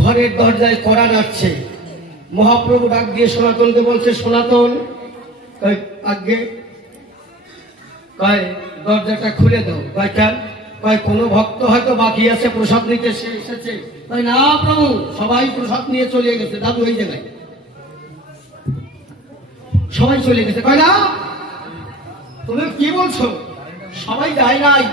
ঘরের দরজায় কড়া নাড়ছে। মহাপ্রভু ডাক দিয়ে সনাতনকে বলছে, সনাতন আগে দরজাটা খুলে দাও। কোনো ভক্ত হয়তো বাকি আছে, প্রসাদ নিতে সে এসেছে। না প্রভু, সবাই প্রসাদ নিয়ে চলে গেছে। দাদু এই জায়গায় সবাই চলে গেছে। না, তুমি কি বলছো? সবাই যায় নাই।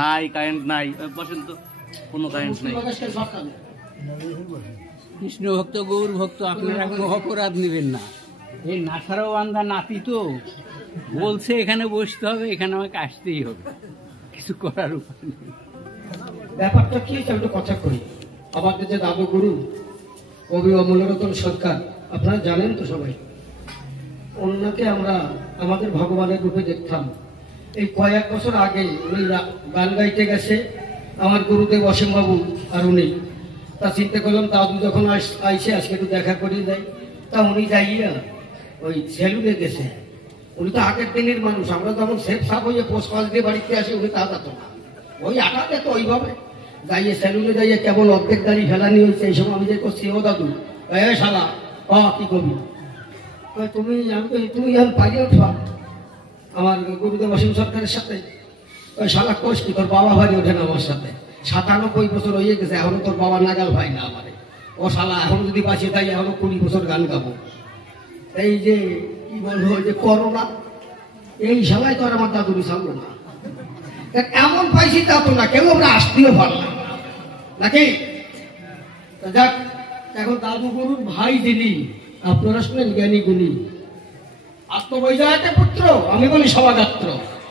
নাই কারেন্ট নাই, বসেন তো, কোনো কারেন্ট নাই। কৃষ্ণ ভক্ত গৌর ভক্ত আপনারা কোনো অপরাধ নেবেন না। এই নাসারাও বান্ধা নাতি তো বলছে এখানে বসতে হবে, এখানে আমাকে আসতেই হবে, কিছু করার উপায় নেই। ব্যাপারটা কি একটু কথা করি। আমাদের যে দাদু গুরু কবি অমূল্যরতন সরকার, আপনারা জানেন তো সবাই, ওনাকে আমরা আমাদের ভগবানের রূপে দেখতাম। এই কয়েক বছর আগে উনি গান গাইতে গেছে, আমার গুরুদেব অসীম বাবু আর উনি। তা চিন্তা করলাম দাদু যখন আইসে আজকে একটু দেখা করিয়ে দেয়। তা উনি যাইয়া ওই সেলুনে গেছে। উনি তো আগের দিনের মানুষ। আমরা যখন সেফ সাপ হয়ে পোস্ট পাস দিয়ে বাড়িতে আসি, উনি তা যেত না, ওই আটা যেত ওইভাবে যাইয়ে সেলুনে যাইয়ে কেবল অর্ধেক দাড়ি ফেলানি হয়েছে। এই সময় আমি যে করছি, ও দাদু শালা কি করবি তুমি? তুমি এখন পাইলে উঠবা আমার গুরুদেব অসীম সরকারের সাথে। ওই শালা কোষ কি, তোর বাবা ভাই ওঠে না আমার সাথে। 97 বছর হয়ে গেছে, এখনো তোর বাবা নাগাল ভাই না আমারে। ও শালা এখন যদি বাঁচিয়ে তাই এখনো 20 বছর গান গাবো। এই যে কি বলবো, যে করোনা, এই সময় তো আর আমার দাদুরি সামলো না। এমন পাইছি তা তো না, কেউ আমরা আসতেও পারলাম না নাকি। যাক, এখন দাদু গুরুর ভাই যিনি, আপনারা শুনেন জ্ঞানী গুণী, আত্মবৈজয়তে পুত্র, আমি বলি সমাদাত্র।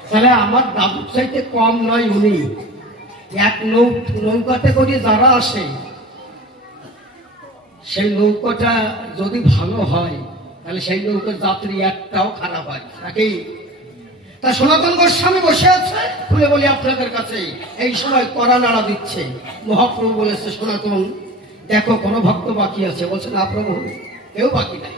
তাহলে আমার দাদুর চাইতে কম নয় উনি। এক নৌকাতে করে যারা আসে, সেই নৌকাটা যদি ভালো হয় তাহলে সেই নৌকার যাত্রী একটাও খারাপ হয় নাকি। তা সনাতন গোস্বামী বসে আছে, খুলে বলি আপনাদের কাছে, এই সময় কড়া নাড়া দিচ্ছে। মহাপ্রভু বলেছে, সনাতন দেখো কোনো ভক্ত বাকি আছে। বলছে, না প্রভু, কেউ বাকি নাই।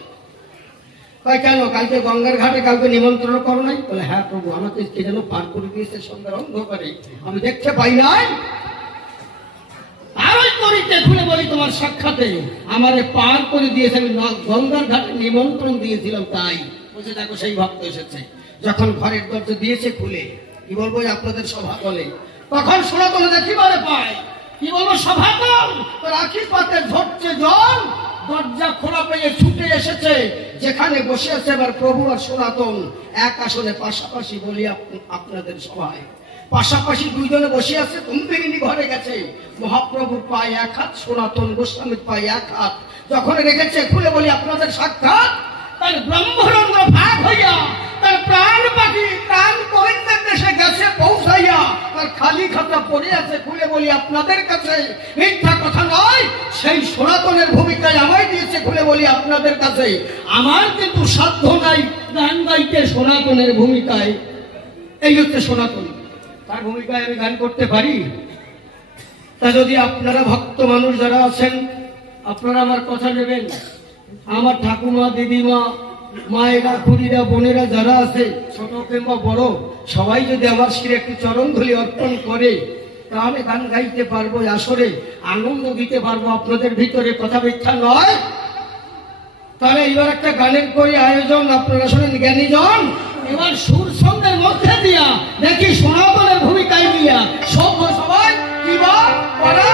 কেন, কালকে গঙ্গার ঘাটে কাউকে নিমন্ত্রণ করো নাই? বলে, হ্যাঁ প্রভু, আমাকে কে যেন পার করে দিয়েছে সন্ধ্যার অন্ধকারে, আমি দেখতে পাই নাই। আর ওই তরিতে খুলে বলি তোমার সাক্ষাতে আমারে পার করে দিয়েছে, আমি গঙ্গার ঘাটে নিমন্ত্রণ দিয়েছিলাম তাই। বলছে, দেখো সেই ভক্ত এসেছে। যখন ঘরের দরজা দিয়েছে খুলে, কি বলবো আপনাদের সভা বলে, তখন সনাতনে দেখিবারে পায়। কি বলবো, সভা দল তোর আখির পাতে ঝরছে জল। দরজা খোলা পেয়ে ছুটে এসেছে, যেখানে বসে আছে এবার প্রভু আর সনাতন এক আসনে পাশাপাশি। বলি আপনাদের সভায় পাশাপাশি দুইজনে বসে আছে। কুম্ভিনী ঘরে গেছে, মহাপ্রভুর পায়ে এক হাত, সনাতন গোস্বামীর পায়ে এক হাত যখন রেখেছে, খুলে বলি আপনাদের সাক্ষাৎ। তার ব্রহ্মরন্ধ্র ভাগ হইয়া, তার প্রাণ পাখি প্রাণ গোবিন্দের দেশে গেছে পৌঁছাইয়া, তার খালি খাতা পড়ে আছে। খুলে বলি আপনাদের কাছে, মিথ্যা কথা নয়, সেই সনাতনের ভূমিকায় আমায় দিয়েছে। খুলে বলি আপনাদের কাছে, আমার কিন্তু সাধ্য নাই গান গাইতে সনাতনের ভূমিকায়। এই হচ্ছে সনাতন, তার ভূমিকায় আমি গান করতে পারি। তা যদি আপনারা ভক্ত মানুষ যারা আছেন, আপনারা আমার কথা নেবেন। আমার ঠাকুমা, দিদিমা, মায়েরা, খুড়িরা, বোনেরা যারা আছে, ছোট কিংবা বড়, সবাই যদি আমার শিরে একটু চরণ ধুলি অর্পণ করে, তাহলে গান গাইতে পারবো, আসরে আনন্দ দিতে পারবো। আপনাদের ভিতরে কথা মিথ্যা নয়। তাহলে এবার একটা গানের করে আয়োজন, আপনারা শোনেন জ্ঞানীজন। এবার সুর ছন্দের মধ্যে দিয়া দেখি সনাতনের ভূমিকায় দিয়া সবাই কি করা।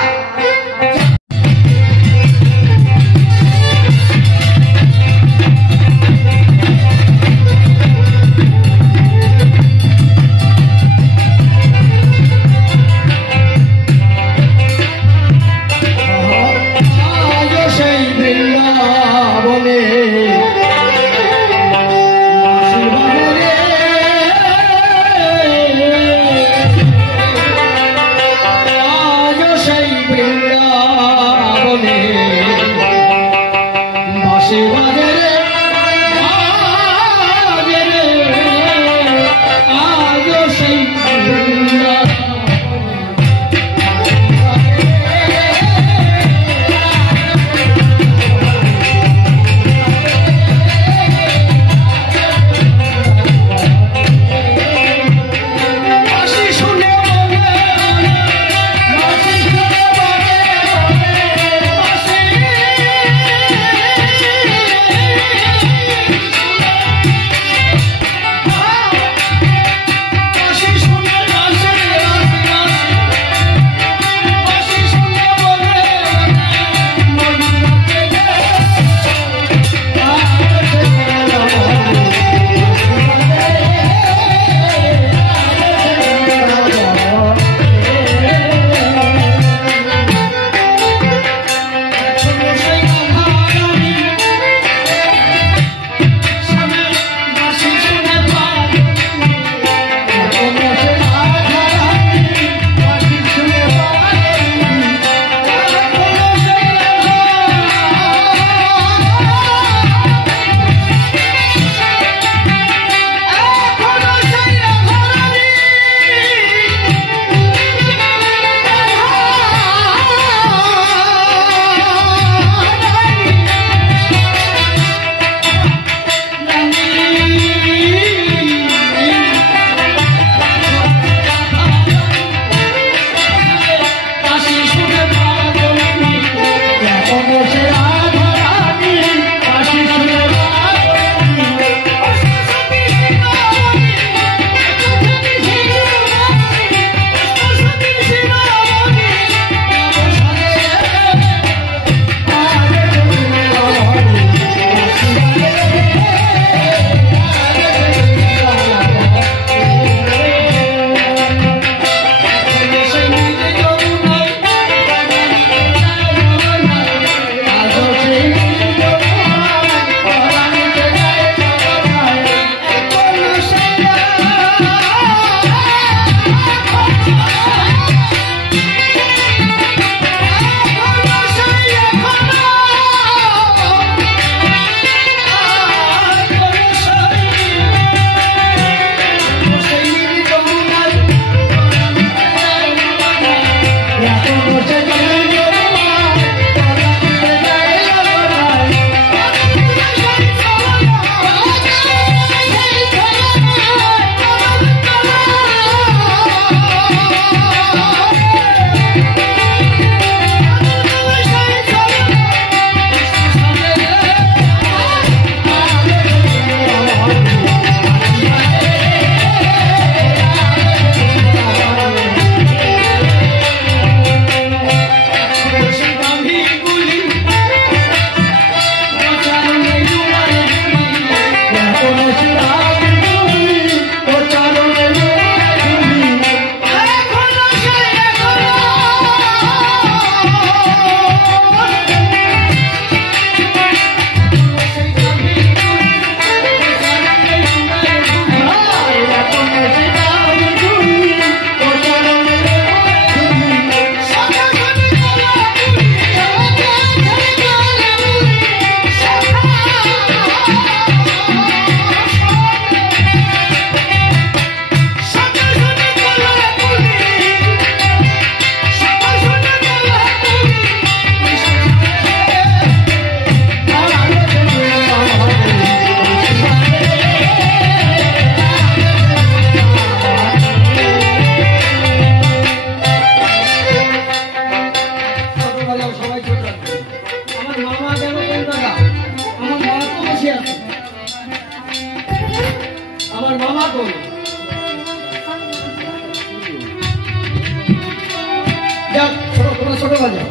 বাজাও।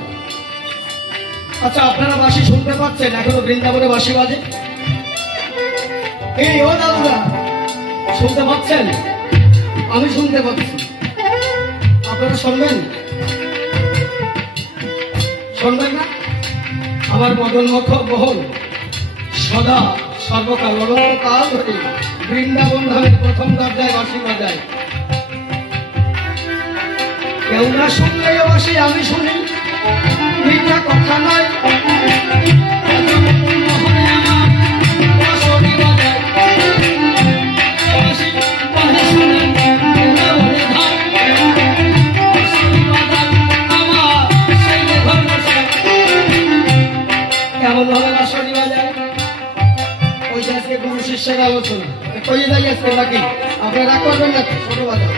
আচ্ছা, আপনারা বাঁশি শুনতে পাচ্ছেন? এখনো বৃন্দাবনে বাঁশি বাজে। এই ও দাদুরা, শুনতে পাচ্ছেন? আমি শুনতে পাচ্ছি, আপনারা শুনবেন? শুনবেন না? আমার মদন মুখ বহন সদা সর্বকাল অনন্তকাল ধরে বৃন্দাবন ধামের প্রথম দরজায় বাঁশি বাজায়। কেউ না শুনলেও বাঁশি আমি শুনি, মিথ্যা কথা নয়। কেমন ভাবে বাঁশি বাজায়? ওই যে আজকে গুরু শিষ্যের আলোচনা কইয়ে যাই আজকে নাকি? আপনারা রাগ করবেন না? ছোট বাজাও।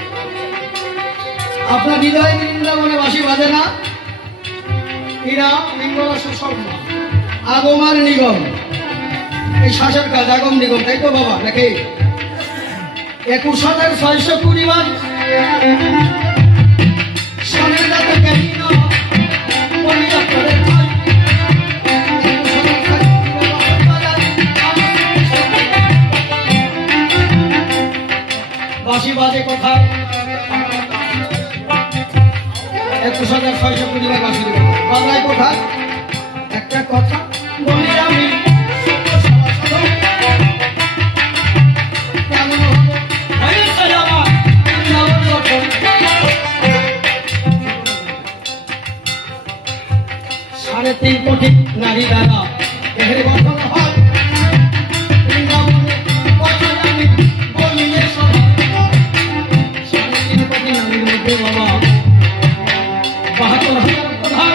আপনার হৃদয় বৃন্দাবনে বাঁশি বাজে না? এরা নিগম সুষম্য আগম আর নিগম, এই শ্বাসের কাজ আগম নিগম, তাই তো বাবা নাকি? 21,620 বার সনের রাতে কেন বাঁশি বাজে কোথায়? 21,620 বার বাঁশি বাজায় কোথায়? একটা কথা বলি আমি, সাড়ে 3 কোটি নারী দ্বারা দেহের গঠন হয়। সাড়ে 3 কোটি নারীর মধ্যে বাবা 72,000 প্রধান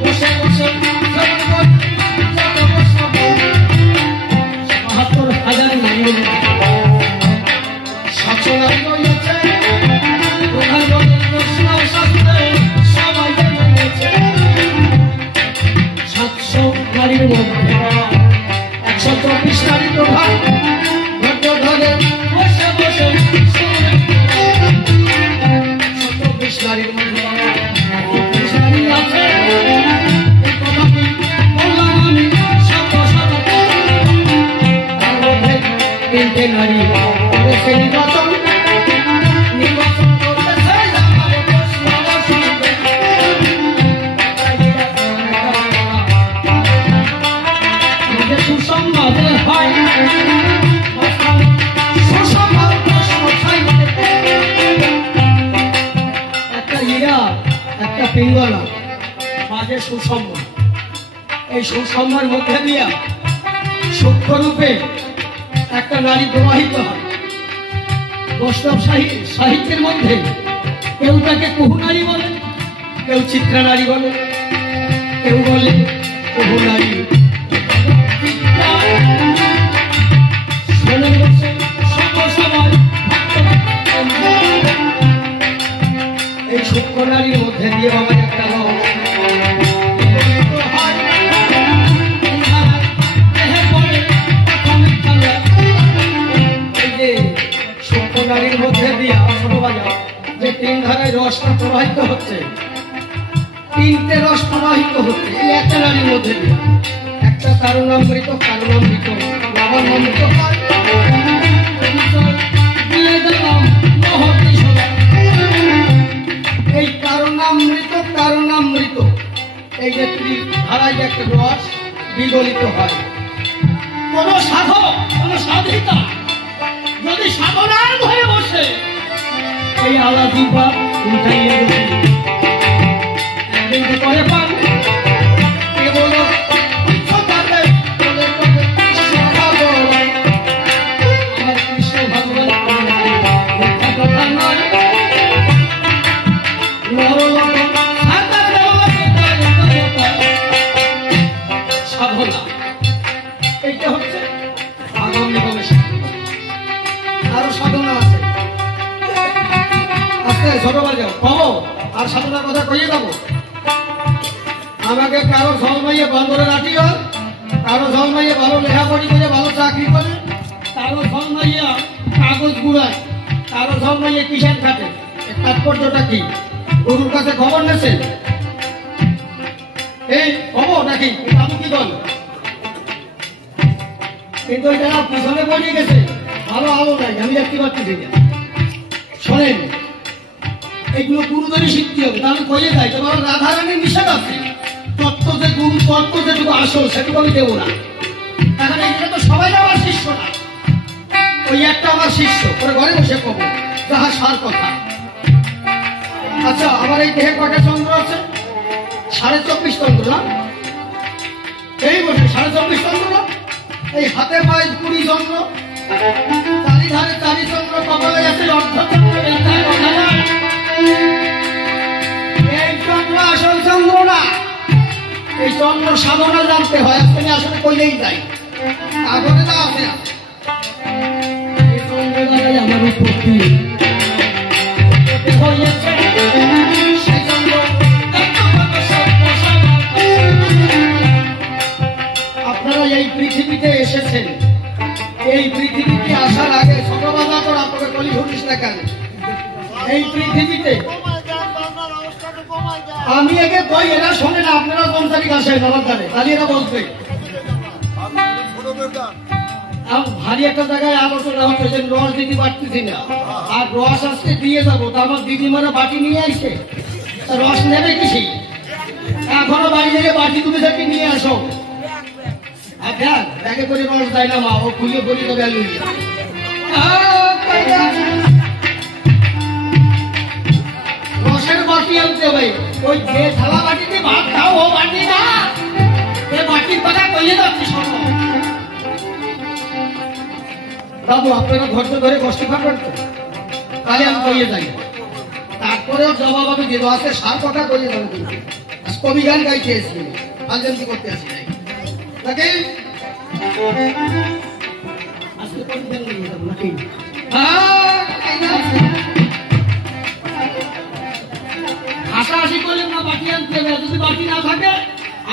বসে বসে 72,000 নারীর 700 নারী রয়েছে প্রধানমন্ত্রী শাসনে সবাই রয়েছে। 700 নারীর মধ্যে 124 নারী প্রধান ধৈর্য ধরে বসে বসে 124 নারীর মধ্যে নারী আছে। এই কথাটি বললাম আমি শত শত, তার মধ্যে 3টে নারী করেছে নির্বাচন। নির্বাচন করতেছে আমার প্রশ্ন শুনবে। সুসংবাদ হয়, সুসংবাদ প্রশ্ন চাইতে। একটা হীরা একটা পিঙ্গলা মাঝে সুসংবাদ। এই সুসংবাদের মধ্যে দিয়া সূক্ষ্মরূপে একটা নারী প্রবাহিত হয়। বৈষ্ণব সাহিত্যের মধ্যে কেউ তাকে কুহু নারী বলে, কেউ চিত্রা নারী বলে, কেউ বলে কুহু নারী। এই সূক্ষ্ম নারীর মধ্যে দিয়ে বাবা একটা নারীর মধ্যে দিয়া ছোট বাজাও যে 3 ধারায় রসটা প্রবাহিত হচ্ছে, 3টে রস প্রবাহিত হচ্ছে এই একটা নারীর মধ্যে দিয়া। একটা কারণামৃত, কারণামৃত লবণামৃত, এই কারণামৃত কারণামৃত এই যে ধারায় একটা রস বিগলিত হয়। কোন সাধক কোন সাধিকা যদি সাধনার ঘরে বসে এই আলাদি বা উঠাইয়ে একদিন করে পান কেবল আমার কৃষ্ণ ভগবান কথা নয়। সাধনা এইটা হচ্ছে আগম নিগমের সাধনা। আরো সাধনা আছে, আজকে ছোট বাজাও কব আর সাধনার কথা কইয়ে যাবো। আমাকে কারো জন্মাইয়ে বন্দরে রাখিও, কারো জন্মাইয়ে ভালো লেখাপড়ি করে ভালো চাকরি করে, কারো জন্মাইয়া কাগজ গুড়ায়, কারো জন্মাইয়ে কিষান খাটে। তাৎপর্যটা কি? গুরুর কাছে খবর নেছে এই খবর নাকি বাবু কি বল? কিন্তু ওই যারা পিছনে পড়িয়ে গেছে ভালো আলো নাই, আমি দেখতে পাচ্ছি। শোনেন, এইগুলো গুরুদেরই শিখতে হবে, তাহলে কয়ে যায় তোমার রাধারানীর নিষেধ আছে। তত্ত্ব যে গুরু, তত্ত্ব যেটুকু আসল সেটুকু আমি দেবো না। এখন এইটা তো সবাই আমার শিষ্য না, ওই একটা আমার শিষ্য, ওরা ঘরে বসে কব যাহা সার কথা। আচ্ছা, আমার এই দেহে কটা চন্দ্র আছে? 24.5 চন্দ্র না? এই বসে 24.5 চন্দ্র না? এই হাতে পায়ে 20 চন্দ্র, চারিধারে 4 চন্দ্র, কপালে আছে অর্ধচন্দ্র। এই চন্দ্র আসল চন্দ্র না, এই চন্দ্র সাধনা জানতে হয়। তুমি আসলে কইলেই যাই আগরে না আছে এই চন্দ্র দ্বারাই আমার উৎপত্তি হয়েছে। সেই চন্দ্র আপনারা এই পৃথিবীতে এসেছেন, এই পৃথিবীতে আসার আগে ছোটবাধা করে আপনাকে বলি ঘটিস না কেন? এই পৃথিবীতে আমি আগে কই, এরা শোনে না। আপনারা 5 তারিখ আসেন আমার দ্বারে, তাহলে এরা বলবে। ভারী একটা জায়গায় আলোচনা হচ্ছে যে রস দিতে পারতেছি না, আর রস আজকে দিয়ে যাবো। তো আমার দিদিমারা বাটি নিয়ে আসছে, রস নেবে কিসি? এখনো বাড়ি থেকে বাটি তুমি যাকে নিয়ে আসো। আচ্ছা, ব্যাগে করে রস দেয় না মা, ও খুলে বলি তো ব্যালু। রসের বাটি আনতে হবে, ওই যে থালা বাটিতে ভাত খাও ও বাটি না, এ বাটির কথা কইয়ে যাচ্ছি। শোনো বাবু, আপনারা ধৈর্য ধরে কষ্ট খাবেন তো, তাহলে আমি কইয়ে যাই। তারপরেও জবাব আমি দেবো। আজকে সার কথা কইয়ে যাবো, কিন্তু কবি গান গাইতে এসেছি, আঞ্জনতি করতে আসি নাই। তাকে আজকে কবি গান নিয়ে যাবো নাকি? হাসাহাসি করলেন না, বাটি আনতে হবে। যদি বাটি না থাকে,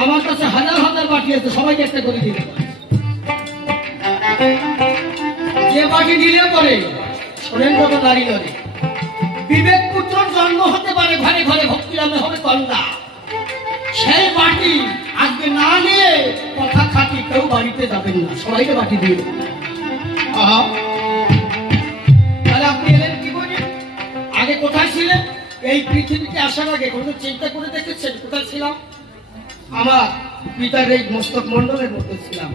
আমার কাছে হাজার হাজার বাটি আছে, সবাইকে একটা করে দিতে পারে। যে বাটি দিলে পরে শোনেন কত নারী নরে, বিবেক পুত্রর জন্ম হতে পারে, ঘরে ঘরে ভক্তি নামে হবে কন্যা। সেই বাটি আজকে না নিয়ে কথা খাটি কেউ বাড়িতে যাবেন না, সবাইকে বাটি দিয়ে দেবেন। তাহলে আপনি এলেন কি করে? আগে কোথায় ছিলেন? এই পৃথিবীতে আসার আগে কোনো চিন্তা করে দেখেছেন কোথায় ছিলাম? আমার পিতার এই মস্তক মণ্ডলের মধ্যে ছিলাম।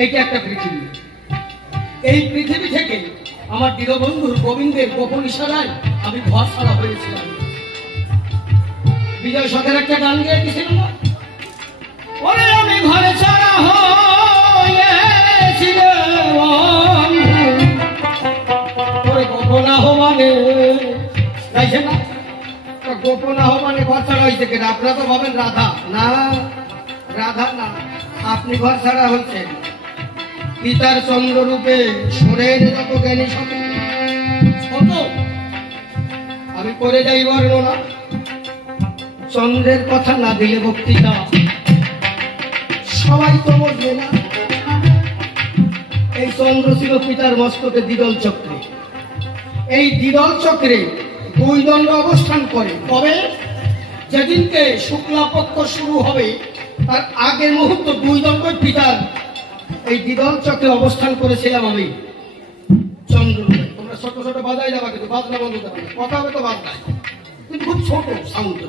এইটা একটা পৃথিবী। এই পৃথিবী থেকে আমার দীনবন্ধুর গোবিন্দের গোপন ইশারায় আমি ঘর ছাড়া হয়েছিলাম। বিজয় শখের একটা গান গিয়ে গেছিল না, ওরে আমি ঘরে ছাড়া হয়েছিলাম, ওরে গোপন আহ্বানে গাইছে না? গোপন আহ্বানে ঘর ছাড়া হয়েছে কেন? আপনারা তো ভাবেন রাধা না, রাধা না, আপনি ঘর ছাড়া হচ্ছেন পিতার চন্দ্ররূপে সুরের যত জ্ঞানী কত আমি করে যাই বর্ণনা। চন্দ্রের কথা না দিলে বক্তৃতা সবাই তো বুঝবে না। এই চন্দ্র ছিল পিতার মস্তকে দ্বিদল চক্রে। এই দ্বিদল চক্রে 2 দণ্ড অবস্থান করে। কবে? যেদিনকে শুক্লাপক্ষ শুরু হবে তার আগের মুহূর্ত 2 দণ্ড পিতার এই দ্বিদল চক্রে অবস্থান করেছিলাম আমি চন্দ্র। তোমরা ছোট ছোট বাজাই যাবা, কিন্তু বাজনা বন্ধ যাবে না, কথা হবে তো বাজনায়, কিন্তু খুব ছোট সাউন্ড।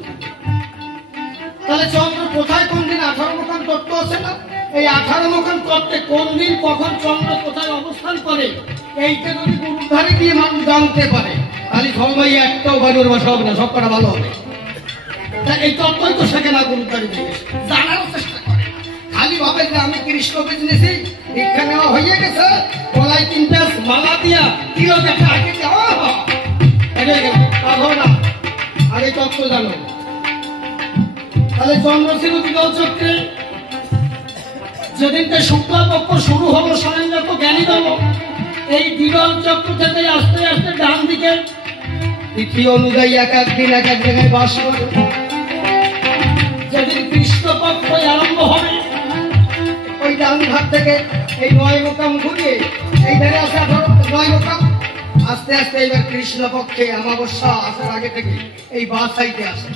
তাহলে চন্দ্র কোথায় কোন দিন 18 মুখান তত্ত্ব আছে না? এই 18 মুখান তত্ত্বে কোন দিন কখন চন্দ্র কোথায় অবস্থান করে, এইটা যদি গুরুধারে গিয়ে মানুষ জানতে পারে, তাহলে সবাই একটাও বাড়ির বাসা হবে না, সব কটা ভালো হবে। এই তত্ত্বই তো শেখে না গুরুধারে দিয়ে, জানারও চেষ্টা করে। খালি ভাবে যে আমি কৃষ্ণ বিজনেসি, দীক্ষা নেওয়া হয়ে গেছে, গলায় 3 পিস মালা দিয়া কিলো দেখা আগে না, আগে তত্ত্ব জানো। তাহলে চন্দ্র ছিল দ্বিদল চক্রে। যেদিনকে শুক্লাপক্ষ শুরু হলো স্বয়ংজাত জ্ঞানী দল, এই দ্বিদল চক্র থেকে আস্তে আস্তে ডান দিকে তিথি অনুযায়ী এক এক দিন এক এক জায়গায় বাস করে। যেদিন কৃষ্ণপক্ষ আরম্ভ হবে, ওই ডান ঘাট থেকে এই 9 মোকাম ঘুরিয়ে এই ধারে আসে 9 মোকাম, আস্তে আস্তে এবার কৃষ্ণপক্ষে অমাবস্যা আসার আগে থেকে এই বা সাইডে আসে।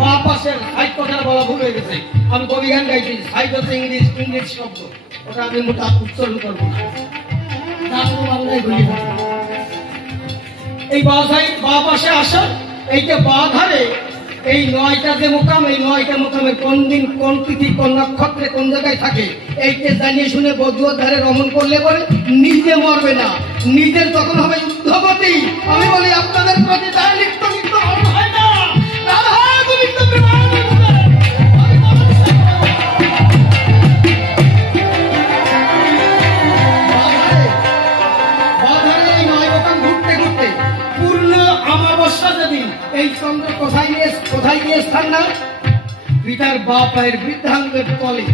বা পাশের সাইড কথাটা বলা ভুল হয়ে গেছে, কবি গান গাইছি, সাহিত্য হচ্ছে ইংলিশ ইংলিশ শব্দ, ওটা আমি মোটা উচ্চারণ করবো না, বাংলায় বলি না। এই বা পাশে আসা, এই যে বা ধারে এই 9টা যে মোকাম, এই 9টা মোকামের কোন দিন কোন তিথি কোন নক্ষত্রে কোন জায়গায় থাকে, এইটা জানিয়ে শুনে বজুয়ার ধারে রমণ করলে পরে নিজে মরবে না, নিজের যখন হবে যুদ্ধপতি। আমি বলি আপনাদের প্রতি তার লিপ্ত লিপ্ত হয় না, এই চন্দ্র কোথায় গিয়ে স্থান না, পিতার বা পায়ের বৃদ্ধাঙ্গের তলে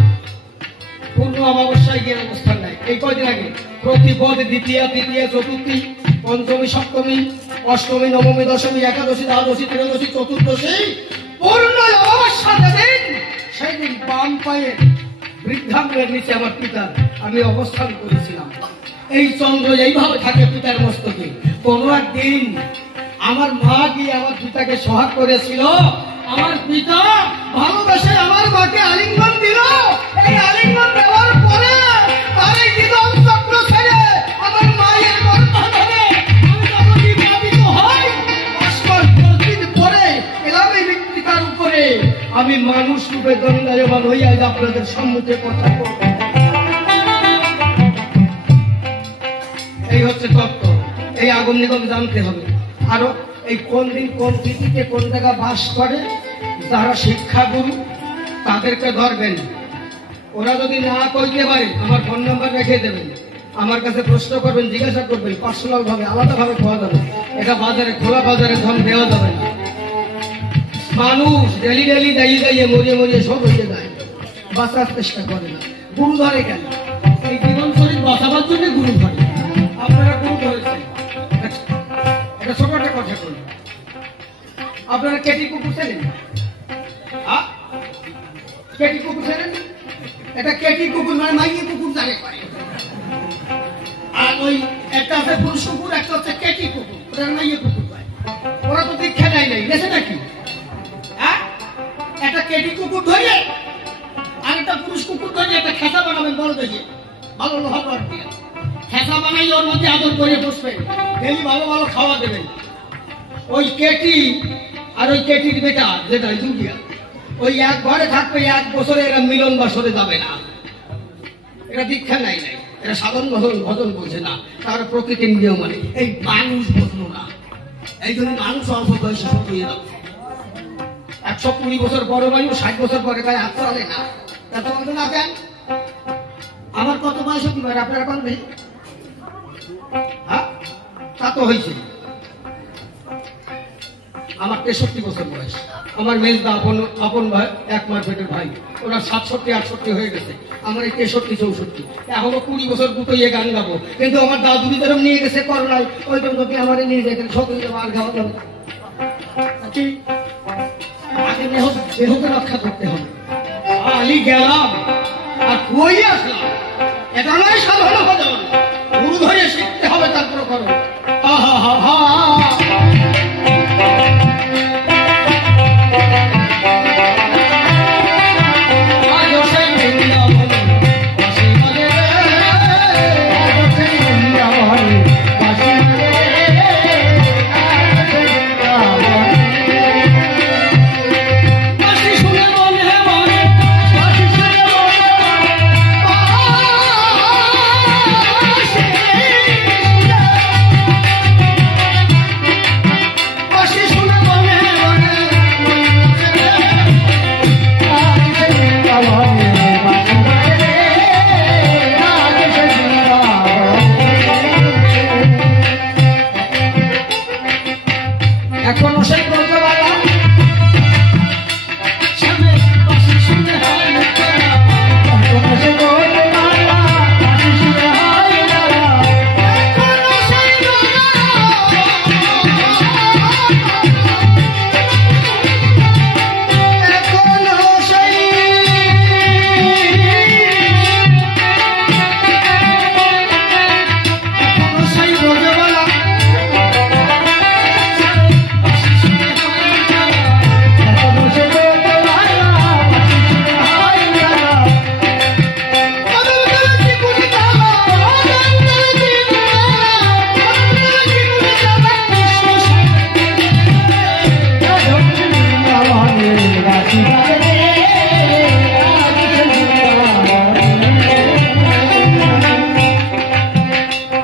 পূর্ণ অমাবস্যায় গিয়ে অবস্থান নেয়। এই কয়দিন আগে প্রতিপদ দ্বিতীয়া তৃতীয়া চতুর্থী পঞ্চমী সপ্তমী অষ্টমী নবমী দশমী একাদশী দ্বাদশী ত্রয়োদশী চতুর্দশী পূর্ণ অমাবস্যা যেদিন, সেই দিন বাম পায়ের বৃদ্ধাঙ্গের নিচে আমার পিতা আমি অবস্থান করেছিলাম। এই চন্দ্র এইভাবে থাকে পিতার মস্তকে। কোন একদিন আমার মা গিয়ে আমার পিতাকে সোহাগ করেছিল, আমার পিতা ভালোবাসে আমার মাকে আলিঙ্গন দিল। এই আলিঙ্গন দেওয়ার পরে তার এই জীবন চক্র ছেড়ে আমার মায়ের গর্ভে ধরে আমি যখন বিবাহিত হই, 10 দিন পরে এলাম এই মৃত্তিকার উপরে। আমি মানুষ রূপে দণ্ডায়মান হইয়া আপনাদের সম্মুখে কথা বলব। এই হচ্ছে তত্ত্ব, এই আগম নিগম জানতে হবে। আরো এই কোন দিন কোন তিথিতে কোন জায়গা বাস করে, যারা শিক্ষাগুরু তাদেরকে ধরবেন। ওরা যদি না কইতে পারে আমার ফোন নাম্বার রেখে দেবেন, আমার কাছে প্রশ্ন করবেন, জিজ্ঞাসা করবেন, পার্সোনাল ভাবে আলাদা ভাবে খাওয়া যাবে। এটা বাজারে খোলা বাজারে ধন দেওয়া যাবে না। মানুষ ডেলি ডেলি দাঁড়িয়ে মরিয়ে মরিয়ে সব হয়ে যায়, বাঁচার চেষ্টা করে না। গুরু ধরে কেন? এই জীবন শরীর বাঁচাবার জন্য গুরু ধরে। আপনারা গুরু ধরেছেন, ছোট একটা কথা বলি, আপনারা কেটি কুকুর চেনেন? কেটি কুকুর চেনেন? এটা কেটি কুকুর মানে মাইয়ে কুকুর জানে করে। আর ওই একটা আছে পুরুষ কুকুর, একটা হচ্ছে কেটি কুকুর, ওটা মাইয়ে কুকুর পায়। ওরা তো দীক্ষা দেয় নাই, গেছে নাকি? একটা কেটি কুকুর ধরে আর একটা পুরুষ কুকুর ধরে একটা খেসা বানাবেন, বড় দেখে ভালো লোহা পাট দিয়ে খেসা বানাই, ওর মধ্যে আদর করে বসবেন, ডেলি ভালো ভালো খাওয়া দেবেন। ওই কেটি আর ওই কেটির বেটা যেটা জুটিয়া, ওই এক ঘরে থাকবে 1 বছরে, এরা মিলন বাসরে যাবে না। এরা দীক্ষা নাই, এরা সাধন ভজন বোঝে না, তার প্রকৃতির নিয়ম মানে। এই মানুষ বুঝলো না, এই জন্য মানুষ অল্প বয়সে শুকিয়ে যাচ্ছে। 120 বছর বড় মানুষ 60 বছর পরে গায়ে হাত চলে না। এত বলতে না দেন, আমার কত বয়স হতে পারে আপনারা বলবেন? হ্যাঁ, তা তো হয়েছে। আমার 63 বছর বয়স। আমার মেজদা আপন ভাই, এক মার পেটের ভাই, ওরা 67-68 হয়ে গেছে। আমার এই 63-64, এখনো 20 বছর গুটোইয়ে গান গাবো। কিন্তু আমার দাদু যেরকম নিয়ে গেছে করোনায়, ওই জন্য আমার নিয়ে যেতেন সত্যি আর গাওয়া যাবে। আগে দেহকে রক্ষা করতে হবে। আলি গেলাম আর কই আসলাম, এটা নয় সাধারণ ভজন। গুরু ধরে শিখতে হবে, তারপর করো। হা হা হা হা।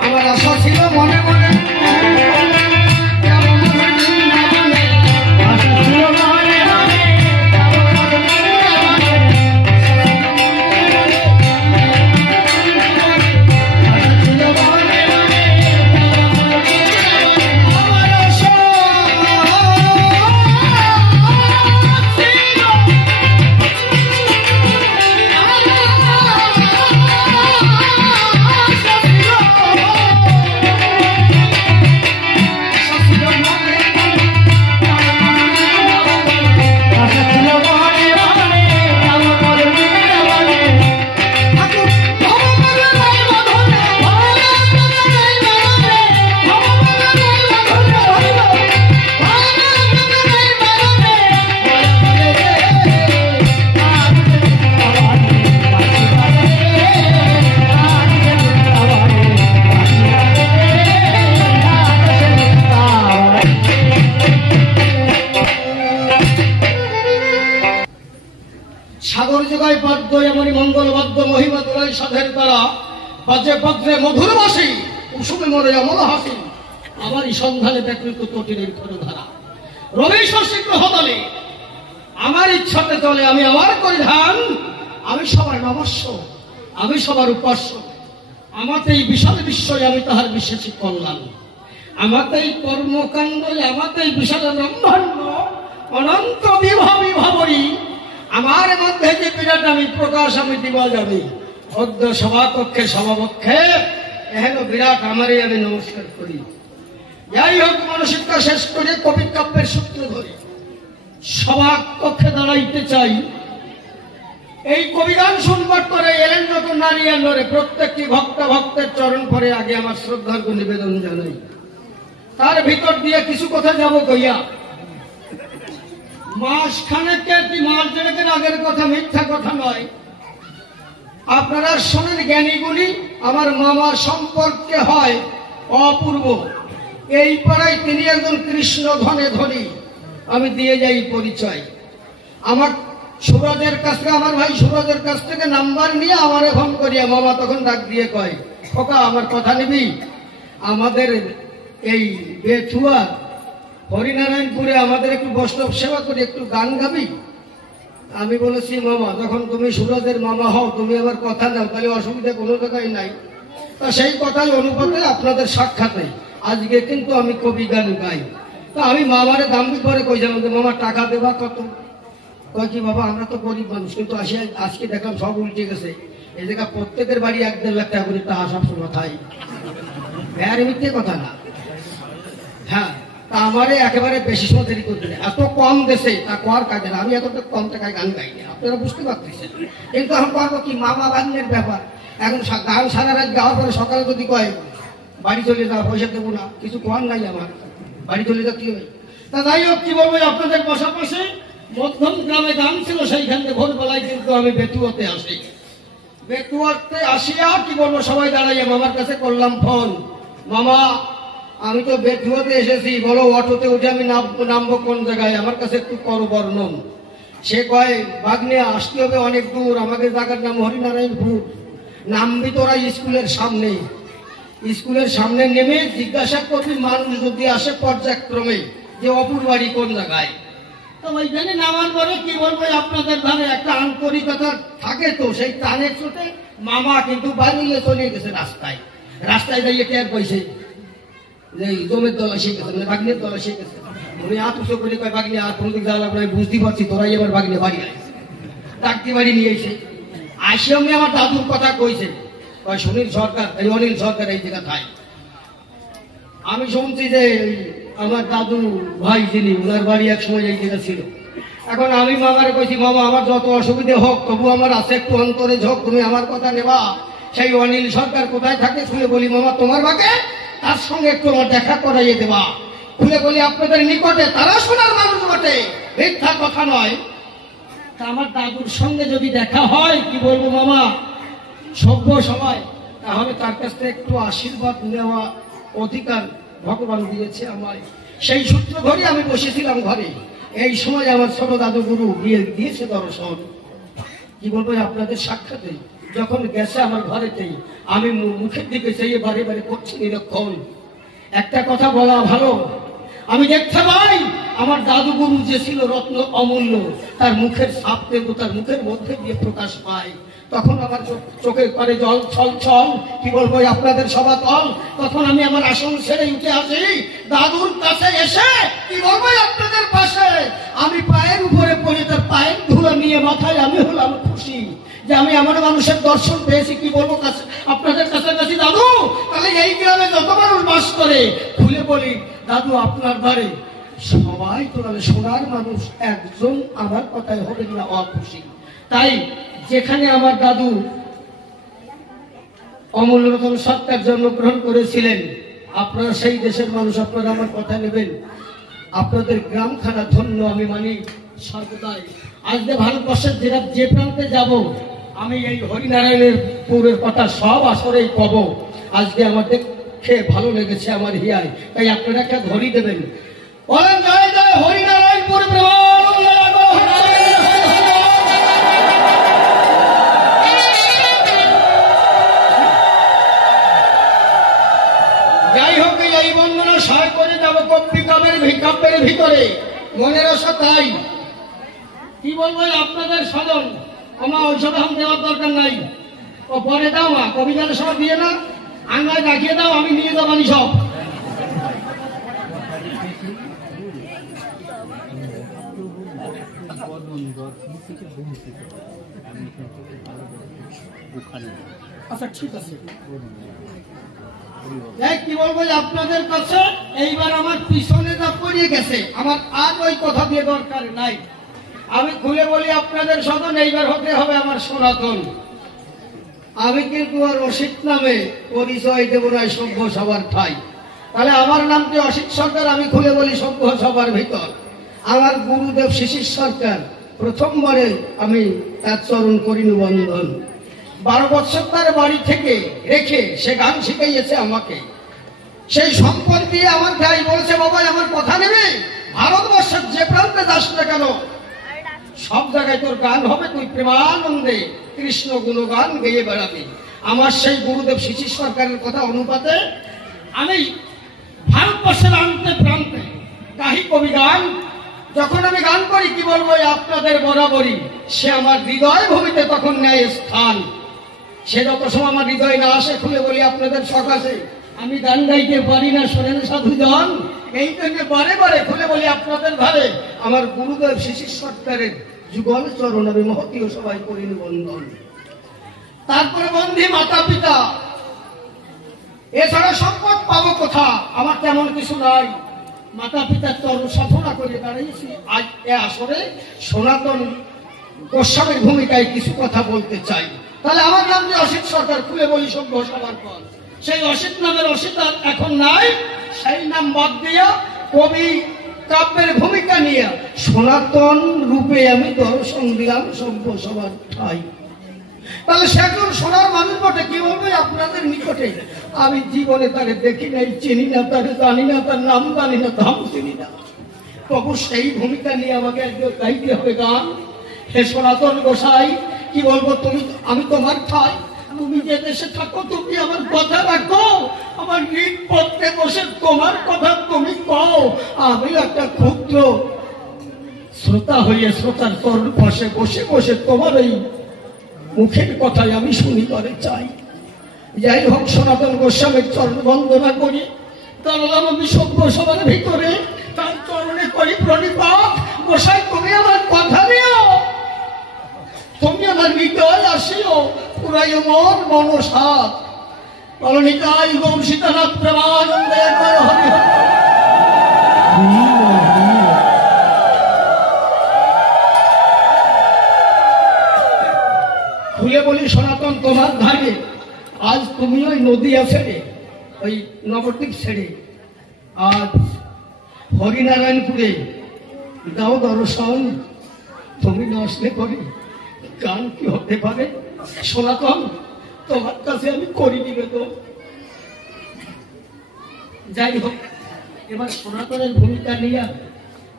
আমার আশা ছিল মনে মনে, সাগর যোগায় বাদ্য এমনি মঙ্গল বাদ্য মহিমা দোলাই সাধের দ্বারা বাজে পত্রে মধুর বাসি কুসুমে মরে অমল হাসি আমারই সন্ধানে ব্যাকৃত তটিনীর ধারা রবি শীঘ্র হতলে আমার ইচ্ছাতে চলে আমি আমার পরিধান আমি সবার নমস্য আমি সবার উপাস্য আমাতেই বিশাল বিশ্বয় আমি তাহার বিশেষী কল্যাণ আমাতেই কর্মকাণ্ড আমাতেই বিশাল ব্রহ্মাণ্ড অনন্ত বিভা বিভাবরী আমার মধ্যে যে বিরাট আমি প্রকাশ আমি দিবা যাবে অদ্য সভাকক্ষে সভাপক্ষে এহেন বিরাট আমারই আমি নমস্কার করি। যাই হোক মনসিকতা শেষ করে কবি কাব্যের সূত্র ধরে সভাকক্ষে দাঁড়াইতে চাই। এই কবিগান শুনবার করে এলেন যত নারী আনরে প্রত্যেকটি ভক্তের চরণ পরে আগে আমার শ্রদ্ধার নিবেদন জানাই। তার ভিতর দিয়ে কিছু কথা যাব কইয়া মাসখানেকের মাস দেড়েকের আগের কথা মিথ্যা কথা নয়। আপনারা শোনেন জ্ঞানীগুলি আমার মামার সম্পর্কে হয় অপূর্ব। এই পাড়ায় তিনি একজন কৃষ্ণ ধনে ধনী। আমি দিয়ে যাই পরিচয়। আমার সুরজের কাছ থেকে আমার ভাই সুরজের কাছ থেকে নাম্বার নিয়ে আমারে ফোন করিয়া মামা তখন ডাক দিয়ে কয় খোকা আমার কথা নিবি আমাদের এই বেথুয়া হরিনারায়ণপুরে আমাদের একটু বৈষ্ণব সেবা করে একটু গান গাবি। আমি বলেছি মামা যখন তুমি সুরজের মামা হও তুমি আমার কথা নাও তাহলে অসুবিধা কোনো জায়গায় নাই। তা সেই কথাই অনুপাতে আপনাদের সাক্ষাতে আজকে কিন্তু আমি কবি গান গাই। তা আমি মামারে দাম্বি করে কইছিলাম যে মামা টাকা দেবা কত? কয় কি বাবা আমরা তো গরিব মানুষ কিন্তু আজকে দেখলাম সব উল্টে গেছে। এই জায়গা প্রত্যেকের বাড়ি 1-1.5 লাখ টাকা করে টাকা সবসময় খাই। ভ্যার মিথ্যে কথা না। হ্যাঁ তা আমারে একেবারে বেশি সময় দেরি করতে নেই। এত কম দেশে তা কর কাজে না। আমি এত কম টাকায় গান গাইনি আপনারা বুঝতে পারতেছেন। কিন্তু এখন পারবো কি মামা গানের ব্যাপার। এখন গান সারা রাত গাওয়ার পরে সকালে যদি কয় বাড়ি চলে যাওয়া পয়সা দেবো না কিছু কর নাই আমার বাড়ি চলে যাওয়া কি হবে। তা যাই হোক কি বলবো আপনাদের পাশাপাশি মধ্যম গ্রামে গান ছিল সেইখান থেকে ভোরবেলায় কিন্তু আমি বেতুয়াতে আসি। বেতুয়াতে আসিয়া কি বলবো সবাই দাঁড়াইয়া মামার কাছে করলাম ফোন। মামা আমি তো বেতুয়াতে এসেছি বলো অটোতে উঠে আমি নামবো কোন জায়গায় আমার কাছে একটু করো বর্ণন। সে কয় বাগনে আসতে হবে অনেক দূর আমাদের জায়গার নাম হরিনারায়ণপুর। নামবি তোরা স্কুলের সামনে। স্কুলের সামনে নেমে জিজ্ঞাসা করবি মানুষ যদি আসে পর্যায়ক্রমে যে অপুর বাড়ি কোন জায়গায়। তো ওইখানে নামার পরে কি বলবো আপনাদের ধারে একটা আন্তরিকতা থাকে তো সেই টানের চোটে মামা কিন্তু বাড়িয়ে চলে গেছে রাস্তায়। রাস্তায় যাইয়ে টের পাইছে যে জমের দল এসে গেছে মানে বাগনের দল এসে গেছে। উনি আতুষ করে কয় বাগনে আর কোনদিক যাওয়া লাগবে বুঝতে পারছি তোরাই এবার বাগনে বাড়ি আসছে। ডাকতে বাড়ি নিয়ে এসে আসে আমি আমার দাদুর কথা কইছে কয় সুনীল সরকার এই অনিল সরকার এই জায়গা থাই। আমি শুনছি যে আমার দাদু ভাই যিনি ওনার বাড়ি এক সময় এই জায়গা ছিল। এখন আমি মামারে কইছি মামা আমার যত অসুবিধে হোক তবু আমার আছে একটু অন্তরে ঝোঁক তুমি আমার কথা নেবা। সেই অনিল সরকার কোথায় থাকে শুনে বলি মামা তোমার বাকে তার সঙ্গে একটু আমার দেখা করাইয়ে দেবা। খুলে বলি আপনাদের নিকটে তারা শোনার মানুষ বটে মিথ্যা কথা নয়। তা আমার দাদুর সঙ্গে যদি দেখা হয় কি বলবো মামা সভ্য সবাই তাহলে তার কাছ থেকে একটু আশীর্বাদ নেওয়া অধিকার ভগবান দিয়েছে আমায়। সেই সূত্র ধরে আমি বসেছিলাম ঘরে। এই সময় আমার ছোট দাদুগুরু গিয়ে দিয়েছে দর্শন। কি বলবো আপনাদের সাক্ষাতে যখন গেছে আমার ঘরেতেই আমি মুখের দিকে চেয়ে বারে বারে করছি নিরীক্ষণ। একটা কথা বলা ভালো, আমি দেখতে পাই আমার দাদুগুরু যে ছিল রত্ন অমূল্য, তার মুখের ছাপ কিন্তু তার মুখের মধ্যে দিয়ে প্রকাশ পায়। তখন আমার চোখের পরে জল ছল ছল, কি বলবো আপনাদের সবাতল। তখন আমি আমার আসন ছেড়ে উঠে আসি দাদুর কাছে এসে, কি বলবো আপনাদের পাশে আমি পায়ের উপরে পড়ে তার পায়ের ধুলো নিয়ে মাথায় আমি হলাম খুশি যে আমি আমার মানুষের দর্শন পেয়েছি। কি বলবো আপনাদের কাছাকাছি দাদু, তাহলে এই গ্রামে যত মানুষ বাস করে খুলে বলি দাদু আপনার দ্বারে সবাই তো তাহলে সোনার মানুষ, একজন আমার কথায় হবে না অখুশি। তাই যেখানে আমার দাদু অমূল্য রতন সরকার জন্মগ্রহণ করেছিলেন, আপনারা সেই দেশের মানুষ, আপনারা আমার কথা নেবেন। আপনাদের গ্রামখানা ধন্য আমি মানি সর্বদাই। আজকে ভারতবর্ষের যে প্রান্তে যাব আমি এই হরিনারায়ণের পুরের কথা সব আসরেই কব। আজকে আমার দেখে ভালো লেগেছে আমার হিয়ায়, তাই আপনারা একটা ঘড়ি দেবেন। বলেন জয় জয় হরিনারায়ণপুর যাই হোক এই বন্দনা সহায় করে যাবো কাব্যের ভিতরে মনের আশা তাই। কি বলবো আপনাদের স্বজন আমার ঔষধ দেওয়ার দরকার নাই, ও পরে দাও মা কবিতার সব দিয়ে না আঙ্গায় রাখিয়ে দাও, আমি নিয়ে যাবানি সব। আচ্ছা ঠিক আছে, কি বলবো আপনাদের কাছে এইবার আমার পিছনে যা পড়িয়ে গেছে আমার আর ওই কথা দিয়ে দরকার নাই। আমি খুলে বলি আপনাদের স্বজন এইবার হতে হবে আমার সনাতন। আমি কিন্তু আর অসিত নামে পরিচয় দেব না সভ্য সবার ঠাই। তাহলে আমার নামটি অসিত সরকার, আমি খুলে বলি সভ্য সবার ভিতর। আমার গুরুদেব শিশির সরকার প্রথমবারে আমি তার চরণ করিনি বন্ধন। 12 বছর তার বাড়ি থেকে রেখে সে গান শিখাইয়েছে আমাকে। সেই সম্পদ দিয়ে আমার ভাই বলছে বাবা আমার কথা নেবে, ভারতবর্ষের যে প্রান্তে যাস না কেন সব জায়গায় তোর গান হবে, তুই প্রেমানন্দে কৃষ্ণ গুণগান গেয়ে বেড়াবি। আমার সেই গুরুদেব শিশির সরকারের কথা অনুপাতে আমি ভারতবর্ষের আন্তে প্রান্তে গাহি কবি গান। যখন আমি গান করি কি বলবো আপনাদের বরাবরই সে আমার হৃদয় ভূমিতে তখন নেয় স্থান। সে যত সময় আমার হৃদয় না আসে খুলে বলি আপনাদের সকাশে আমি গান গাইতে পারি না, শোনেন সাধুজন। এই জন্য বারে বারে খুলে বলি আপনাদের ধারে আমার গুরুদেব শিশির সরকারের যুগল চরণ আমি মহতীয় সবাই করিনি বন্ধন। তারপরে বন্ধী মাতা পিতা, এছাড়া সম্পদ পাবো কোথা, আমার তেমন কিছু নাই। মাতা পিতার চরণ সাধনা করে দাঁড়িয়েছি আজ এ আসরে সনাতন গোস্বামীর ভূমিকায় কিছু কথা বলতে চাই। তাহলে আমার নাম যে অসিত সরকার, খুলে বলি সভ্য সবার পর সেই অসিত নামের অসিত এখন নাই, সেই নাম বাদ দিয়া কবি কাব্যের ভূমিকা নিয়ে সনাতন রূপে আমি দর্শন দিলাম সভ্য সবার ঠাই। তাহলে সেজন সোনার মানুষ বটে, কি বলবে আপনাদের নিকটে আমি জীবনে তারে দেখি নাই, চিনি না, তারে জানি না, তার নাম জানি না, ধাম চিনি না, তবু সেই ভূমিকা নিয়ে আমাকে একজন গাইতে হবে গান। হে সনাতন গোসাই কি বলবো, তুমি আমি তোমার ঠাই, তুমি যে দেশে থাকো তুমি আমার কথা রাখো, আমার ঋণ পত্রে বসে তোমার কথা তুমি কও। আমি একটা ক্ষুদ্র শ্রোতা হইয়া শ্রোতার তরুণ পাশে বসে বসে তোমার এই মুখের কথাই আমি শুনিবারে চাই। যাই হোক সনাতন গোস্বামীর চরণ বন্দনা করি, দাঁড়ালাম আমি সভ্য সবার ভিতরে, তার চরণে করি প্রণিপাত। গোসাই তুমি আমার কথা নিও, তুমি আমার হৃদয় আসিও, পুরাই মন মনসাত পলনিকাই গৌর সীতানাথ প্রেমানন্দে হরি হরি। খুলে বলি সনাতন তোমার ধারে আজ তুমি ওই নদীয়া ছেড়ে ওই নবদ্বীপ ছেড়ে আজ হরিনারায়ণপুরে দাও দর্শন। তুমি না আসলে করি গান কি হতে পারে সনাতন, তোমার কাছে আমি করি নিবেদন। যাই হোক এবার সনাতনের ভূমিকা নিয়ে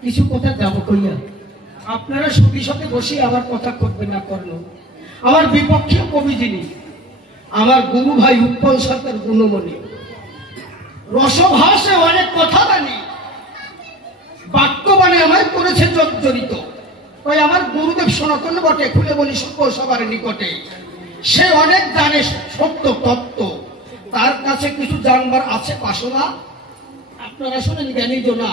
কিছু কথা যাবো কইয়া, আপনারা সুখী সাথে বসে আমার কথা করবেন না করলো। আমার বিপক্ষে কবি যিনি, আমার গুরু ভাই উৎপল সরকার গুণমণি, রসভাসে অনেক কথা জানি, বাক্যবাণে আমায় করেছে জর্জরিত। ওই আমার গুরুদেব সনাতন বটে, খুলে বলি সবার নিকটে, সে অনেক জানে সত্য তত্ত্ব, তার কাছে কিছু জানবার আছে বাসনা। আপনারা শোনেন জ্ঞানী জনা,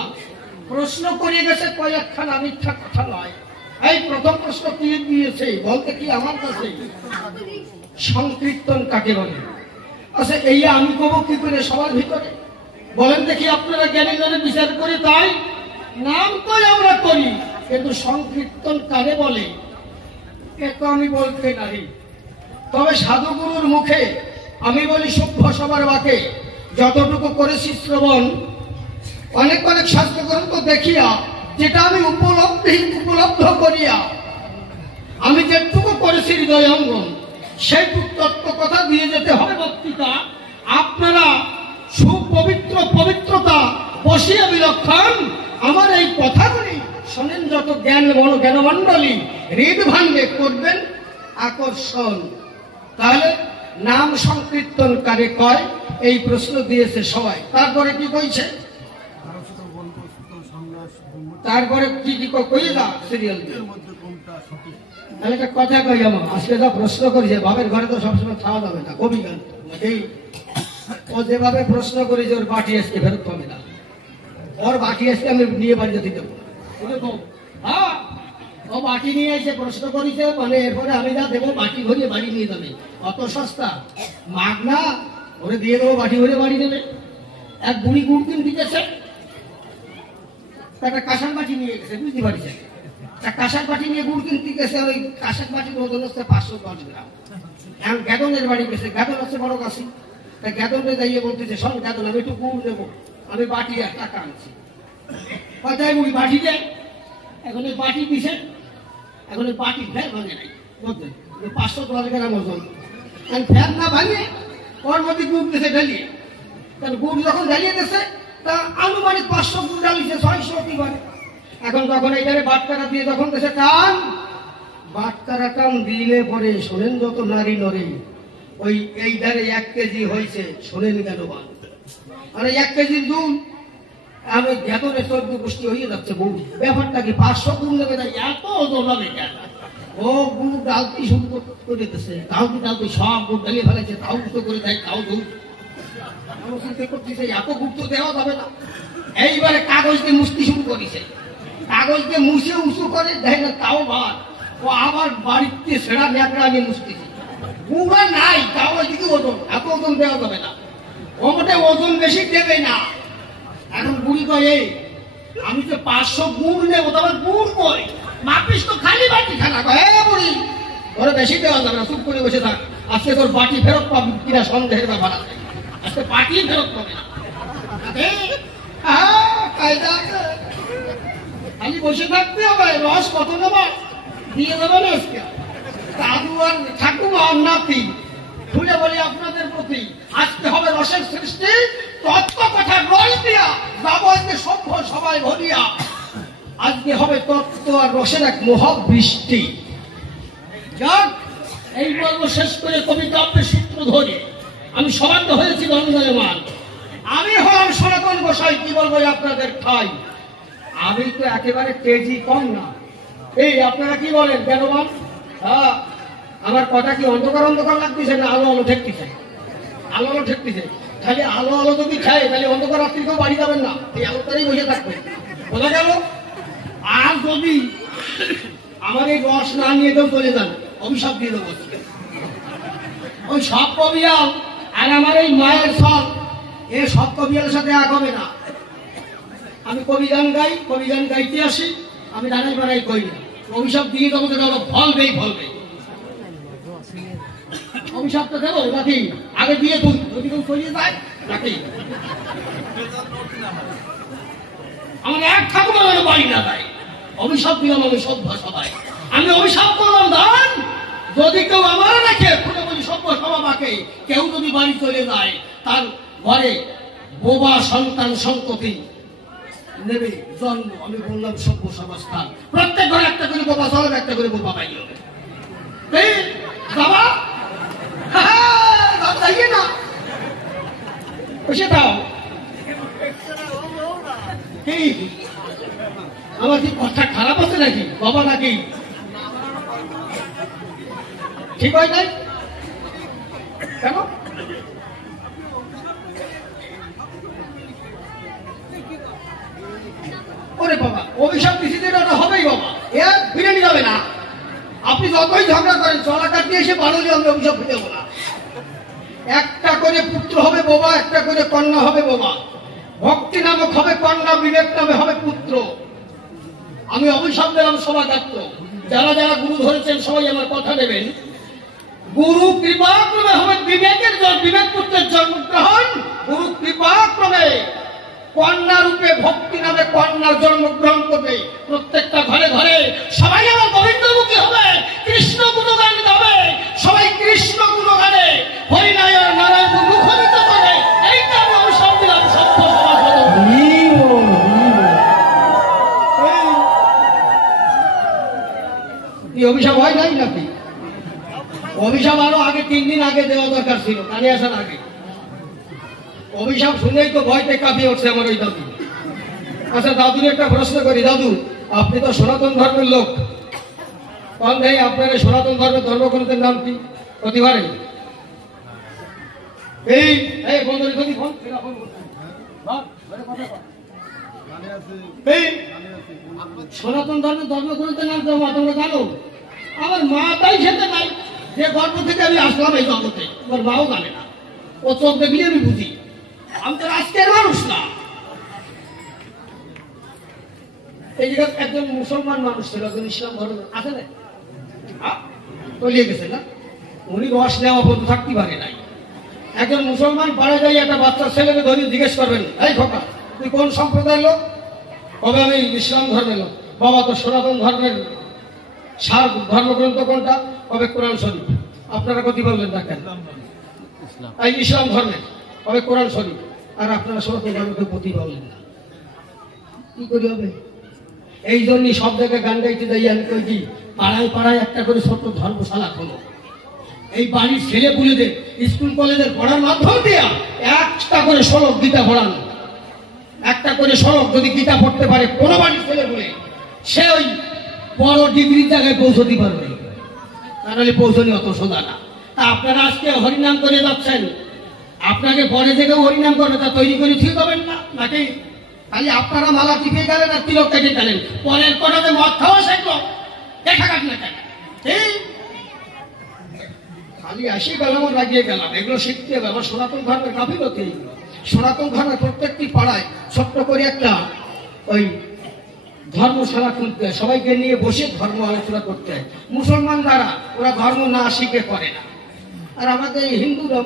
প্রশ্ন করিয়ে গেছে কয়েকখানা মিথ্যা কথা নয়। এই প্রথম প্রশ্ন কি দিয়েছে বলতে কি আমার কাছে, সংকীর্তন কাকে বলে? আচ্ছা এই আমি কব কি করে সবার ভিতরে? বলেন দেখি আপনারা জ্ঞানী জনে বিচার করে, তাই নাম তো আমরা করি, কিন্তু সংকীর্তন কারে বলে এ তো আমি বলতে নাহি। তবে সাধুগুরুর মুখে আমি বলি সভ্য সবার বাকে, যতটুকু করেছি শ্রবণ অনেক অনেক শাস্ত্রগ্রন্থ দেখিয়া, যেটা আমি উপলব্ধ করিয়া আমি যেটুকু করেছি হৃদয়ঙ্গম, সেইটুকু তত্ত্ব কথা দিয়ে যেতে হবে বক্তৃতা। আপনারা সুপবিত্র পবিত্রতা বসিয়া বিলক্ষণ আমার এই কথাগুলি শোনেন, যত জ্ঞানমণ্ডলী হৃদ ভাঙ্গে করবেন আকর্ষণ। তাহলে নাম সংকীর্তন কারে কয়, এই প্রশ্ন দিয়েছে সবাই। তারপরে কি কইছে, তারপরে কি কি কইয়ে দাও সিরিয়াল একটা কথা কই। আমার আজকে যা প্রশ্ন করেছে, বাপের ঘরে তো সবসময় খাওয়া যাবে না, কবি গান এই ও যেভাবে প্রশ্ন করেছে, ওর বাটি আজকে ফেরত পাবে না, ওর বাটি আজকে আমি নিয়ে বাড়িতে দিতে দেবো। হ্যাঁ, ও বাটি নিয়ে এসে প্রশ্ন করেছে, মানে এরপরে আমি যা দেবো বাটি ভরিয়ে বাড়ি নিয়ে যাবে। অত সস্তা মাগ না, ওরে দিয়ে দেবো বাটি ভরে বাড়ি নেবে। এক বুড়ি গুড় কিন দিতেছে, একটা কাঁসার বাটি নিয়ে গেছে, বুঝতে পারছে, কাঁসার বাটি নিয়ে গুড় কিনতে গেছে, ওই কাঁসার বাটির ওজন হচ্ছে 510 গ্রাম। এখন গ্যাদনের বাড়ি গেছে, গ্যাদন হচ্ছে বড় কাশি, তা গ্যাদনে যাইয়ে বলতেছে, শোন গ্যাদন আমি একটু গুড় নেবো, আমি বাটি 1 টাকা আনছি। কথায় বুড়ি বাটি দেয়, এখন এই বাটি দিছে, এখন এই বাটি ফের ভাঙে নাই, বুঝলেন 510 গ্রাম ওজন, ফের না ভাঙে ওর মধ্যে গুড় দিয়েছে ঢালিয়ে। কারণ গুড় যখন ঢালিয়ে দিয়েছে, তা আনুমানিক 500 গুড় ঢালিয়েছে, 600 কি বলে। এখন যখন এইটারে বাটকারা দিয়ে যখন দেশে টান, বাটকারা টান দিলে পরে শোনেন যত নারী নরে, ওই এই ধারে 1 কেজি হয়েছে, শোনেন কেন বা, আর 1 কেজির দুধ আমি ভেতরে 14 পুষ্টি হয়ে যাচ্ছে গুড়। ব্যাপারটা কি 500 গুড় নেবে, তাই এত ওজন হবে কেন? ও গুড় ডালতে শুরু করে দিতেছে, ডালতে সব গুড় ঢালিয়ে ফেলেছে, তাও উঁচু করে দেয়, তাও দুধ করতেছে, এত গুড় তো দেওয়া যাবে না। এইবারে কাগজ দিয়ে মুছতে শুরু করেছে, কাগজ দিয়ে মুছে উঁচু করে দেয় না, তাও ভাত। ও আবার বাড়িতে সেরা ন্যাকড়া নিয়ে মুছতেছে, গুড়া নাই, তাও ওইদিকে ওজন, এত ওজন দেওয়া যাবে না, ও মোটে ওজন বেশি দেবে না। এখন বুড়ি কয়, এই আমি তো 500 গুড় নেবো, তোমার গুড় কই, মাপিস তো খালি বাটি খানা। কয় বুড়ি ওরা বেশি দেওয়া যাবে না, চুপ করে বসে থাক, আজকে তোর বাটি ফেরত পাবি কিনা সন্দেহের ব্যাপার আছে, আজকে বাটি ফেরত পাবে না। খালি বসে থাকতে হবে, রস কত নেবা দিয়ে দেবে না আজকে। দাদু আর ঠাকুমা আর নাতি খুলে বলি আপনাদের প্রতি, আজকে হবে রসের সৃষ্টি, তত্ত্ব কথা রস দিয়া যাবো আজকে সভ্য সবাই ভরিয়া। আজকে হবে তত্ত্ব আর রসের এক মহাবৃষ্টি। যাক, এই পর্ব শেষ করে কবি কাব্যের সূত্র ধরে আমি সমান্ত হয়েছি দণ্ডায়মান। আমি হলাম সনাতন গোসাই, কি বলবো আপনাদের ঠাই। আমি তো একেবারে কেজি কম না। এই আপনারা কি বলেন জ্ঞানবান? হ্যাঁ, আমার কথা কি অন্ধকার অন্ধকার লাগতেছে না আলো আলো ঠেকতেছে? আলো আলো ঠেকতেছে। খালি আলো আলো যদি খায় তাহলে অন্ধকার রাত্রিকেও বাড়ি যাবেন না, এই আলোটাই বসে থাকবে, বোঝা গেল? আর যদি আমার এই রস না নিয়ে কেউ চলে যান, অভিশাপ দিয়ে দেবো। ওই সব কবিয়াল আর আমার এই মায়ের সব, এ সব কবিয়ালের সাথে এক হবে না। আমি কবি গান গাই, কবি গান গাইতে আসি, আমি দাঁড়াই বাড়াই কই না। অভিশাপ দিয়ে দেবো, যেটা হলো ফলবেই ফলবে। অভিশাপটা দেবো নাকি আগে দিয়ে তুল, যদি কেউ চলিয়ে যায় নাকি আমার এক ঠাকুমা যেন বাড়ি না যায়। অভিশাপ দিলাম আমি সভ্য সবাই, আমি অভিশাপ করলাম দান, যদি কেউ আমার রেখে খুলে বলি সভ্য সবাকে, কেউ যদি বাড়ি চলে যায়, তার ঘরে বোবা সন্তান সন্ততি নেবে জন্ম। আমি বললাম সভ্য সমাজস্থান, প্রত্যেক ঘরে একটা করে বোবা চলবে, একটা করে বোবা পাই হবে। বাবা যাইয়ে না সেটাও আমার কি কথা খারাপ আছে নাকি? বাবা নাকি ঠিক হয় নাই কেন? ওরে বাবা অভিশাপ দিচ্ছি যে ওটা হবেই বাবা, এর বিরিয়ানি যাবে না। আপনি যতই ঝগড়া করেন চলাকাট নিয়ে এসে বাড়লে আমি অভিশাপ দিতে না। একটা করে পুত্র হবে বাবা, একটা করে কন্যা হবে বাবা। ভক্তি নামক হবে কন্যা, বিবেক নামে হবে পুত্র। আমি অভিশাপ দিলাম সবার দায়িত্ব। যারা যারা গুরু ধরেছেন সবাই আমার কথা নেবেন। গুরু কৃপাক্রমে হবে বিবেকের বিবেক পুত্রের জন্মগ্রহণ। গুরু কৃপাক্রমে কন্যা রূপে ভক্তি নামে কন্যার জন্মগ্রহণ করবে। প্রত্যেকটা ঘরে ঘরে সবাই আমার গোবিন্দমুখী হবে, কৃষ্ণ গুণগান গাবে, সবাই কৃষ্ণ গুণগানে হরিনারায়ণ নারায়ণ মুখরিত করে। এইটা আমি অভিশাপ দিলাম সভ্য সমাজ। অভিশাপ হয় নাই নাকি? অভিশাপ আরো আগে 3 দিন আগে দেওয়া দরকার ছিল, কানে আসার আগে। অভিশাপ শুনেই তো ভয়তে কাঁপিয়ে উঠছে আমার ওই দাদু। আচ্ছা দাদুর একটা প্রশ্ন করি, দাদু আপনি তো সনাতন ধর্মের লোক, কন ভাই আপনার সনাতন ধর্মের ধর্মগ্রন্থের নাম কি? প্রতিবারে এই সনাতন ধর্মের ধর্মগ্রন্থের নাম তোমরা জানো? আমার মা তাই খেতে নাই, যে গর্ব থেকে আমি আসলাম এই জগতে, আমার মাও জানে না। ও চোখ দেখলে আমি বুঝি, আমি তো আজকের মানুষ না। এই জায়গায় একজন মুসলমান মানুষ ছিল, একজন ইসলাম ধর্ম আছে না, তলিয়ে গেছে না, উনি রস নেওয়া বন্ধ থাকতে পারে নাই। একজন মুসলমান পাড়ে যাই একটা বাচ্চা ছেলেকে ধরিয়ে জিজ্ঞেস করবেন, এই খোকা তুই কোন সম্প্রদায়ের লোক? কবে আমি ইসলাম ধর্মের লোক। বাবা তো সনাতন ধর্মের সার ধর্মগ্রন্থ কোনটা? কবে কোরআন শরীফ। আপনারা কতি বললেন না কেন? এই ইসলাম ধর্মের কবে কোরআন শরীফ। আর আপনারা সনাতন ধর্মকে প্রতি বললেন না, কি করে হবে? এই জন্যই সব জায়গায় গান গাইতে যাই আমি কই কি, পাড়ায় পাড়ায় একটা করে ছোট্ট ধর্মশালা খোলো। এই বাড়ির ছেলে পুলেদের স্কুল কলেজের পড়ার মাধ্যম দিয়ে একটা করে শ্লোক গীতা পড়ান। একটা করে শ্লোক যদি গীতা পড়তে পারে কোনো বাড়ির ছেলে বলে, সে ওই বড় ডিগ্রির জায়গায় পৌঁছতে পারবে, তাহলে পৌঁছনি অত সোজা না। তা আপনারা আজকে হরিনাম করে যাচ্ছেন, আপনাকে পরে থেকে হরিনাম করবে তা তৈরি করে ঠিক হবেন না নাকি? খালি আপনারা মালা টিপে গেলেন আর তিলক কেটে গেলেন, পরের কোটাতে মদ খাওয়া শেখলো, দেখা কাট না কেন? খালি আসি গেলাম লাগিয়ে গেলাম, এগুলো শিখতে হবে। আমার সনাতন ধর্মের গাফিলতি এইগুলো। সনাতন ধর্মের প্রত্যেকটি পাড়ায় ছোট্ট করে একটা ওই ধর্মশালা খুলতে হয়, সবাইকে নিয়ে বসে ধর্ম আলোচনা করতে হয়। মুসলমান দ্বারা ওরা ধর্ম না শিখে করে না। আর আমাদের হিন্দুরা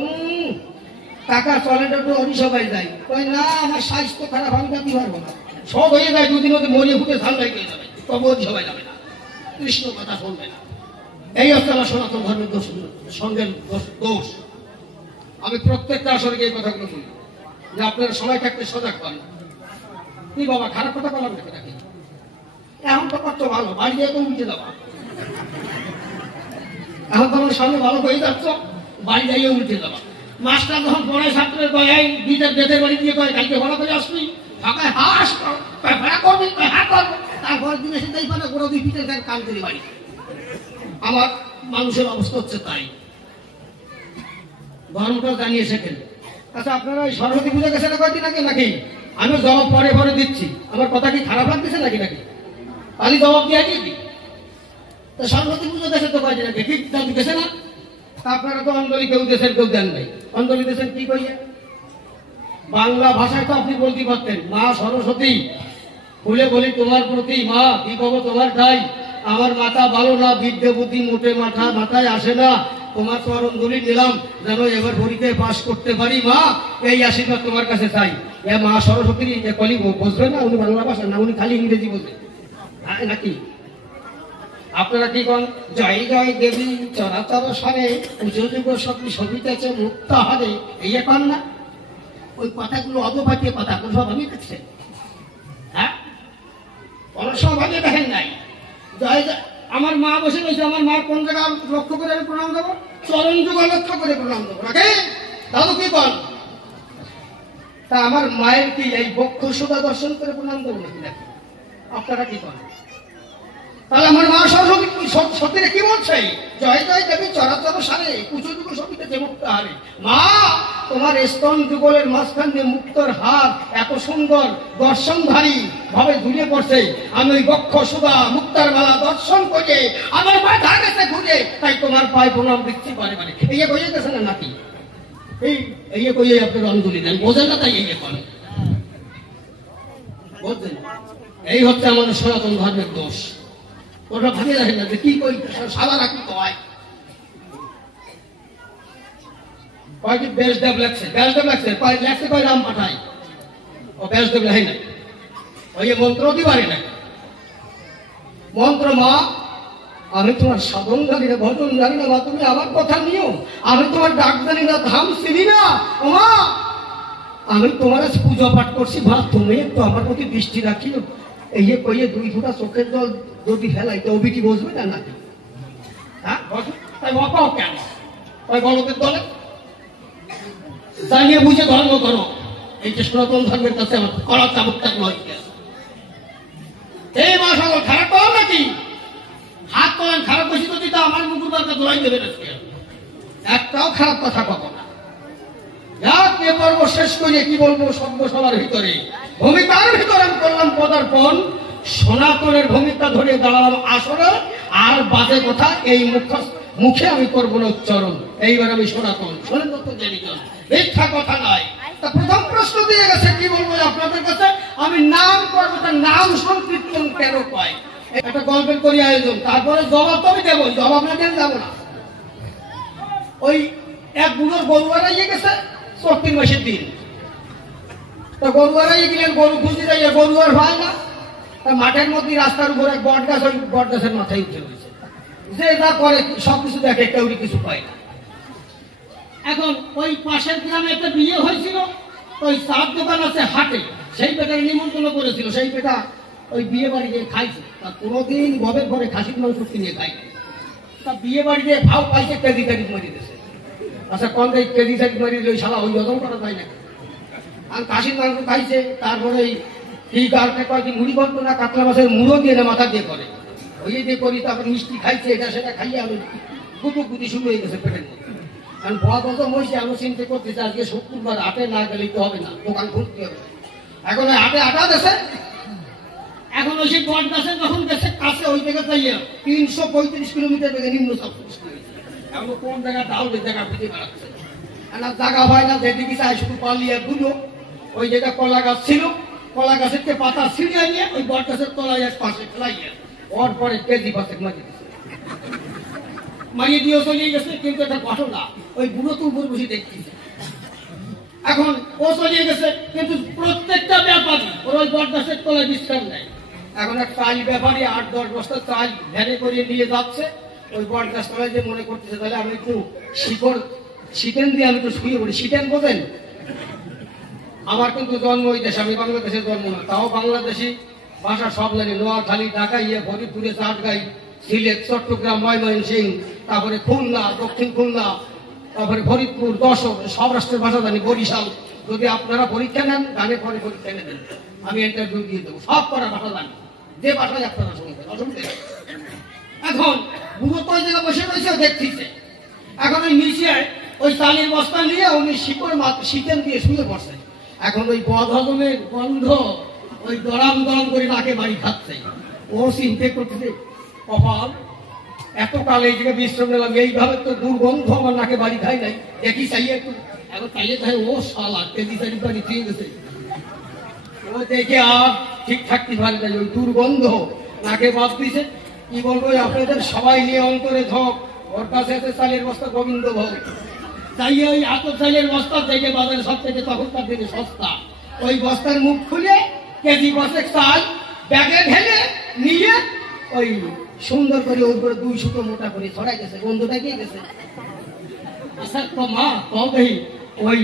টাকা চলেটা তো অভিসভায় যায়, কই না আমার স্বাস্থ্য খারাপ, আমি যাতে পারবো না, সব হয়ে যায়, দুদিন মধ্যে মরিয়ে ফুটে ধান লাগিয়ে যাবে, তবে অভিসভায় যাবে না, কৃষ্ণ কথা শুনবে না। এই হচ্ছে আমার সনাতন ধর্মের সঙ্গের দোষ। আমি প্রত্যেকটা আসলে এই কথাগুলো বলি যে আপনারা সময় থাকতে সজাগ করেন। কি বাবা খারাপ কথা বলার নাকি? এখন তো কত ভালো, বাড়ি দিয়ে তো উঠে যাবা। এখন তো আমার সামনে ভালো হয়ে যাচ্ছ, বাড়ি যাইয়ে উঠে যাবা। মাস্টার যখন পড়ায় ছাত্রের কয় বিদের বেদের বাড়ি দিয়ে কয় কালকে ভাড়া করে আসবি, ফাঁকায় হাস ভাড়া করবি, হ্যাঁ করবো। তারপর দিন এসে যাই পারে ওরা দুই পিঠের কান করে বাড়ি। আমার মানুষের অবস্থা হচ্ছে তাই। ধর্মটা জানিয়ে শেখেন। আচ্ছা আপনারা ওই সরস্বতী পূজা গেছে না কয়েকদিন আগে নাকি? আমি জবাব পরে পরে দিচ্ছি, আমার কথা কি খারাপ লাগতেছে নাকি? খালি জবাব দিয়ে দিই। সরস্বতী পুজো গেছে তো কয়েকদিন আগে, ঠিক দাদু গেছে না? আপনারা তো অঞ্জলি কেউ দেশের কেউ দেন নাই। অঞ্জলি দেশেন কি কইয়ে? বাংলা ভাষায় তো আপনি বলতে পারতেন, মা সরস্বতী ফুলে বলি তোমার প্রতি, মা কি কব তোমার ঠাই, আমার মাথা ভালো না, বিদ্যে বুদ্ধি মোটে মাথায় আসে না, তোমার তো অঞ্জলি নিলাম যেন এবার পরীক্ষায় পাস করতে পারি, মা এই আশীর্বাদ তোমার কাছে চাই। এ মা সরস্বতী কলি বুঝবে না, উনি বাংলা ভাষা না, উনি খালি ইংরেজি বোঝে নাকি? আপনারা কি কন? জয় জয় দেবী চরাচর সারে, পুজো যুগ সতী সবিতেছে মুক্ত হারে, এই কন না? ওই কথাগুলো অবপাঠীয় কথাগুলো সব আমি দেখছেন। হ্যাঁ কোনো সৌভাগ্য দেখেন নাই। আমার মা বসে রয়েছে, আমার মা কোন জায়গা লক্ষ্য করে আমি প্রণাম দেবো? চরণ যুগল লক্ষ্য করে প্রণাম দেবো নাকি? দাদু কি বল? তা আমার মায়ের কি এই বক্ষ সুধা দর্শন করে প্রণাম দেবো নাকি? নাকি আপনারা কি করেন? তাহলে আমার মা সত্যি কি বলছে? জয় জয় দেবী চরাচর সারে কুচু যুগ সবিতে যে মুক্ত হারে। মা, তোমার স্তন যুগলের মাঝখান দিয়ে মুক্তর হাত এত সুন্দর দর্শনধারী ভাবে ঝুলে পড়ছে। আমি ওই বক্ষ সুধা মুক্তার মালা দর্শন করে আমার মাথা গেছে ঘুরে, তাই তোমার পায়ে প্রণাম দিচ্ছি পারে মানে। এই কইয়ে গেছে না নাকি? এই কইয়ে আপনার অঞ্জলি দেন, বোঝেন না? তাই এই করেন, বুঝছেন? এই হচ্ছে আমাদের সনাতন ধর্মের দোষ। ওটা ভাবে রাখেন না যে কি কই সাদা কি কয় কয় কি বেশদেব লাগছে, বেশদেব লাগছে, কয় লাগছে, কয় রাম পাঠাই। ও বেশদেব রাখে নাই, ওই মন্ত্র দিবারে নাই মন্ত্র। মা, আমি তোমার সাধন জানি না, ভজন জানি না, মা তুমি আমার কথা নিও। আমি তোমার ডাক জানি না, ধাম চিনি না। ও মা, আমি তোমার পূজা পাঠ করছি, মা তুমি একটু আমার প্রতি দৃষ্টি রাখিও। এই কইয়ে দুই ফোঁটা চোখের জল যদি ফেলাই তো অবি কি বসবে না নাকি? হ্যাঁ, তাই বাপাও কেন ওই বড়দের দলে জানিয়ে বুঝে ধর্ম করো। এই যে সনাতন ধর্মের কাছে আমার করার চাবুকটা নয়। এই মা সকল খারাপ করো নাকি? হাত তোলেন, খারাপ বেশি তো দিতে আমার মুকুর বার্তা দোলাই দেবেন আজকে। একটাও খারাপ কথা কব না। এ পর্ব শেষ করে কি বলবো? সভ্যসভার ভিতরে ভূমিকার ভিতরে আমি করলাম পদার্পণ, সনাতনের ভূমিকা ধরে দাঁড়ালাম আসরে, আর বাজে কথা এই মুখে আমি করবো না উচ্চারণ। এইবার আমি সনাতন, শোনেন তো জানিজন, মিথ্যা কথা নয়। তা প্রথম প্রশ্ন দিয়ে গেছে, কি বলবো আপনাদের কাছে? আমি নাম করবো, তার নাম সংকীর্তন কেন পাই? একটা গল্পের করি আয়োজন, তারপরে জবাব তো আমি দেবো, জবাব না দিয়ে যাবো না। ওই এক বুড়োর গরু হারাইয়ে গেছে 34 মাসের দিন। তা গরু হারাইয়ে গেলেন, গরু খুঁজতে যাইয়া গরু আর হয় না। তা মাঠের মধ্যে রাস্তার উপর এক বট গাছ, ওই বট গাছের মাথায় উঠে রয়েছে। যে যা করে সবকিছু দেখে, কেউরি কিছু পায় না। এখন ওই পাশের গ্রামে একটা বিয়ে হয়েছিল, ওই চার দোকান আছে হাটে, সেই বেটার নিমন্ত্রণ করেছিল। সেই বেটা ওই বিয়ে বাড়ি গিয়ে খাইছে। তা কোনোদিন গবের ঘরে খাসির মাংস কিনে খাই। তা বিয়ে বাড়িতে ভাও পাইছে, কেজি তারিখ মারি দিয়েছে। আচ্ছা, কোন কেজি তারিখ মারি দিলে ওই শালা ওই হজম করা যায় না। আর খাসির মাংস খাইছে, তারপরে ওই কি কারণে কয়েকদিন মুড়ি গল্প না, কাতলা মাছের মুড়ো দিয়ে না মাথা দিয়ে করে ওই যে করি। তারপরে মিষ্টি খাইছে, এটা সেটা খাইয়ে আমি গুটু গুটি শুরু হয়ে গেছে পেটের মধ্যে। কারণ বড় হয়েছে, আমি চিন্তা করতেছি আজকে শুক্রবার হাটে না গেলেই তো হবে না, দোকান খুলতে হবে। এখন ওই হাটে আটা গেছে। এখন ওই সেই বট গাছে যখন গেছে কাছে, ওই জায়গা চাইয়া 335 কিলোমিটার থেকে নিম্ন সবসৃষ্টি হয়েছে। এখন কোন জায়গা ডাউন জায়গা খুঁজে বেড়াচ্ছে, জায়গা হয় না, যেদিকে চাই শুধু পালিয়ে দুটো। ওই জায়গা কলা গাছ ছিল, কলা গাছের পাতা ছিঁড়ে নিয়ে ওই বট গাছের তলায় এক পাশে ফেলাইয়া ওর পরে কেজি পাশে মারিয়ে দিয়েছে। মারিয়ে দিয়েও চলে গেছে। কিন্তু একটা ঘটনা, ওই বুড়ো তো উপর বসে দেখতেছে। এখন ও চলে গেছে, কিন্তু প্রত্যেকটা ব্যাপারী ওর ওই বট গাছের তলায় বিশ্রাম নেয়। এখন এক চাল ব্যাপারী 8-10 বস্তা চাল ভ্যানে করিয়ে নিয়ে যাচ্ছে ওই বট গাছ তলায়। যে মনে করতেছে তাহলে আমি একটু শীতেন দিয়ে আমি একটু শুয়ে পড়ি। শীতেন বোঝেন? আমার কিন্তু জন্ম ওই দেশে, আমি বাংলাদেশের জন্ম না, তাও বাংলাদেশি ভাষা সব জানি। নোয়াখালী, ঢাকা, ফরিদপুরে, চাটগাঁই, সিলেট, চট্টগ্রাম, ময়মনসিংহ, তারপরে খুলনা, দক্ষিণ খুলনা, তারপরে ফরিদপুর, যশোর, সব রাষ্ট্রের ভাষা জানি। বরিশাল। যদি আপনারা পরীক্ষা নেন, গানের পরে পরীক্ষা নেবেন, আমি ইন্টারভিউ দিয়ে দেবো। সব করার ভাষা জানি, যে ভাষায় আপনারা শুনবেন, অসুবিধা। এখন বুড়ো তো জায়গা বসে রয়েছে, দেখতেছে। এখন ওই নিচে ওই চালের বস্তা নিয়ে উনি শিকড় শীতেন দিয়ে শুয়ে পড়ছে। এখন ওই বদহজমের গন্ধ ওই দরাম দরাম করে নাকে বাড়ি খাচ্ছে। ও চিন্তা করতেছে, কপাল, এত কাল এই জায়গায় বিশ্রাম নিলাম, এইভাবে তো দুর্গন্ধ আমার নাকে বাড়ি খাই নাই। দেখি চাইয়ে একটু, এখন চাইয়ে চাই ও শালা কেজি চারি বাড়ি খেয়ে গেছে। ও দেখে আর ঠিক থাকতে পারে না, ওই দুর্গন্ধ নাকে বাদ দিছে। কি বলবো, আপনাদের সবাই নিয়ে অন্তরে ঝোঁক। ওর কাছে আছে চালের বস্তা গোবিন্দ ভোগ। তাই ওই এত চালের বস্তা থেকে বাজারে সব থেকে তখনকার দিনে সস্তা। ওই বস্তার মুখ খুলে কেজি বসে চাল ব্যাগে ঢেলে নিয়ে ওই সুন্দর করে ওর উপরে 2 সুতো মোটা করে ছড়াই গেছে। গন্ধটা গিয়ে গেছে। আচ্ছা তো মা, কবেই ওই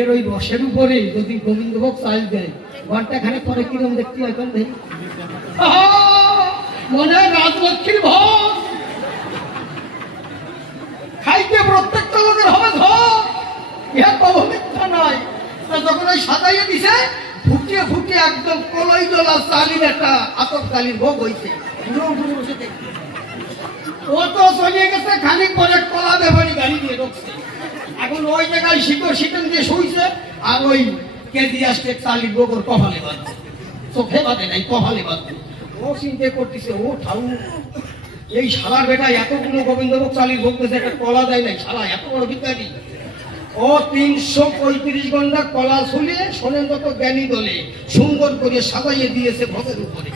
এর ওই রসের উপরে যদি গোবিন্দভোগ চাল দেয়, ঘন্টা খানে পরে কিরম দেখতে হয়? মনে হয় রাজলক্ষ্মীর ভোগ, খাইতে প্রত্যেকটা লোকের হবে ধর, ইহা কবো মিথ্যা নয়। যখন ওই সাজাইয়ে দিছে, ফুটিয়ে ফুটিয়ে একদম কলই জলা চালির একটা আতপকালীর ভোগ হইছে। ও তো চলিয়ে গেছে, খানিক পরে কলা ব্যাপারী গাড়ি দিয়ে ঢুকছে। এখন ওই জায়গায় শিকড় শিকন দিয়ে শুইছে, আর ওই কেজি আসতে চালির ভোগ ওর কপালে বাঁধছে, চোখে বাঁধে নাই, কপালে বাঁধছে। ও চিন্তা করতেছে, ও ঠাউ এই শালার বেটা এতগুলো গোবিন্দভোগ চালির ভোগ দিয়েছে, একটা কলা দেয় নাই, শালা এত বড় ভিখারি। ও 335 ঘন্টা কলা ছুলিয়ে শোনেন যত জ্ঞানী দলে সুন্দর করে সাজাইয়ে দিয়েছে ভোগের উপরে।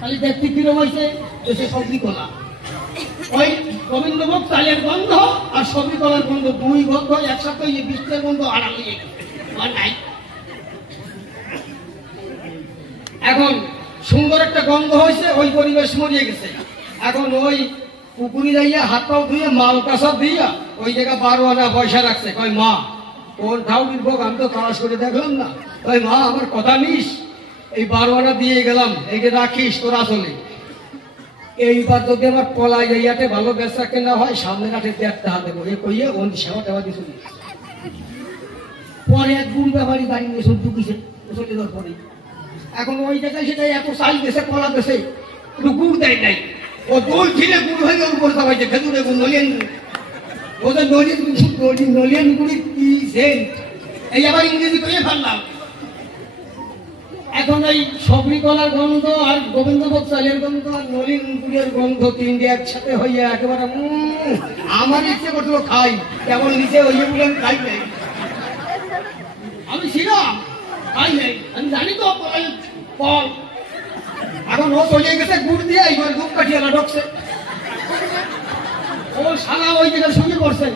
খালি দেখতে কিরম হয়েছে, দেশে সবজি কলা, ওই গোবিন্দভোগ চালের গন্ধ আর সবজি কলার গন্ধ, দুই গন্ধ একসাথে বৃষ্টির গন্ধ আড়াল হয়ে গেছে। নাই এখন সুন্দর একটা গন্ধ হয়েছে, ওই পরিবেশ মরিয়ে গেছে। এখন ওই পুকুরি যাইয়া হাত পাও ধুয়ে মাল কাঁচা দিয়া ওই জায়গা 12 আনা পয়সা রাখছে। কয় মা তোর ঠাউরির ভোগ আমি তো তালাশ করে দেখলাম না। কয় মা আমার কথা নিস, এই 12 আনা দিয়ে গেলাম, এইটা রাখিস তোর আসলে। এইবার যদি আমার কলাই যাইয়াতে ভালো বেচা কেনা হয়, সামনে কাঠে 1.5 টাকা দেবো, এ কইয়ে ওন সেবা টেবা দিয়ে চলে। পরে এক গুড় ব্যাপারী গাড়ি নিয়ে সব ঢুকিছে চলে যাওয়ার পরে। এখন ওই জায়গায় সেটাই এত চাল দেশে কলা দেশে একটু গুড় দেয় নাই, ও দোল ছিঁড়ে গুড় হয়ে ওর উপর চাপাইছে, খেজুরে গুড় নলিয়ান গুড়, ওদের নলিয়ান গুড়ি কি সেন্ট, এই আবার ইংরেজি করে ফেললাম। এখন এই সবরি কলার গন্ধ আর গোবিন্দভোগ চালের গন্ধ আর নলিন গুড়ের গন্ধ, তিনটে একসাথে হইয়া একেবারে আমার ইচ্ছে করছিল খাই, কেমন নিচে হইয়া বলে আমি খাই নাই, আমি ছিলাম খাই নাই, আমি জানি তো ফল। এখন ও চলে গেছে গুড় দিয়ে, এইবার দুধ কাঠিয়ালা ঢুকছে, ও শালা ওই জায়গায় সঙ্গে করছে।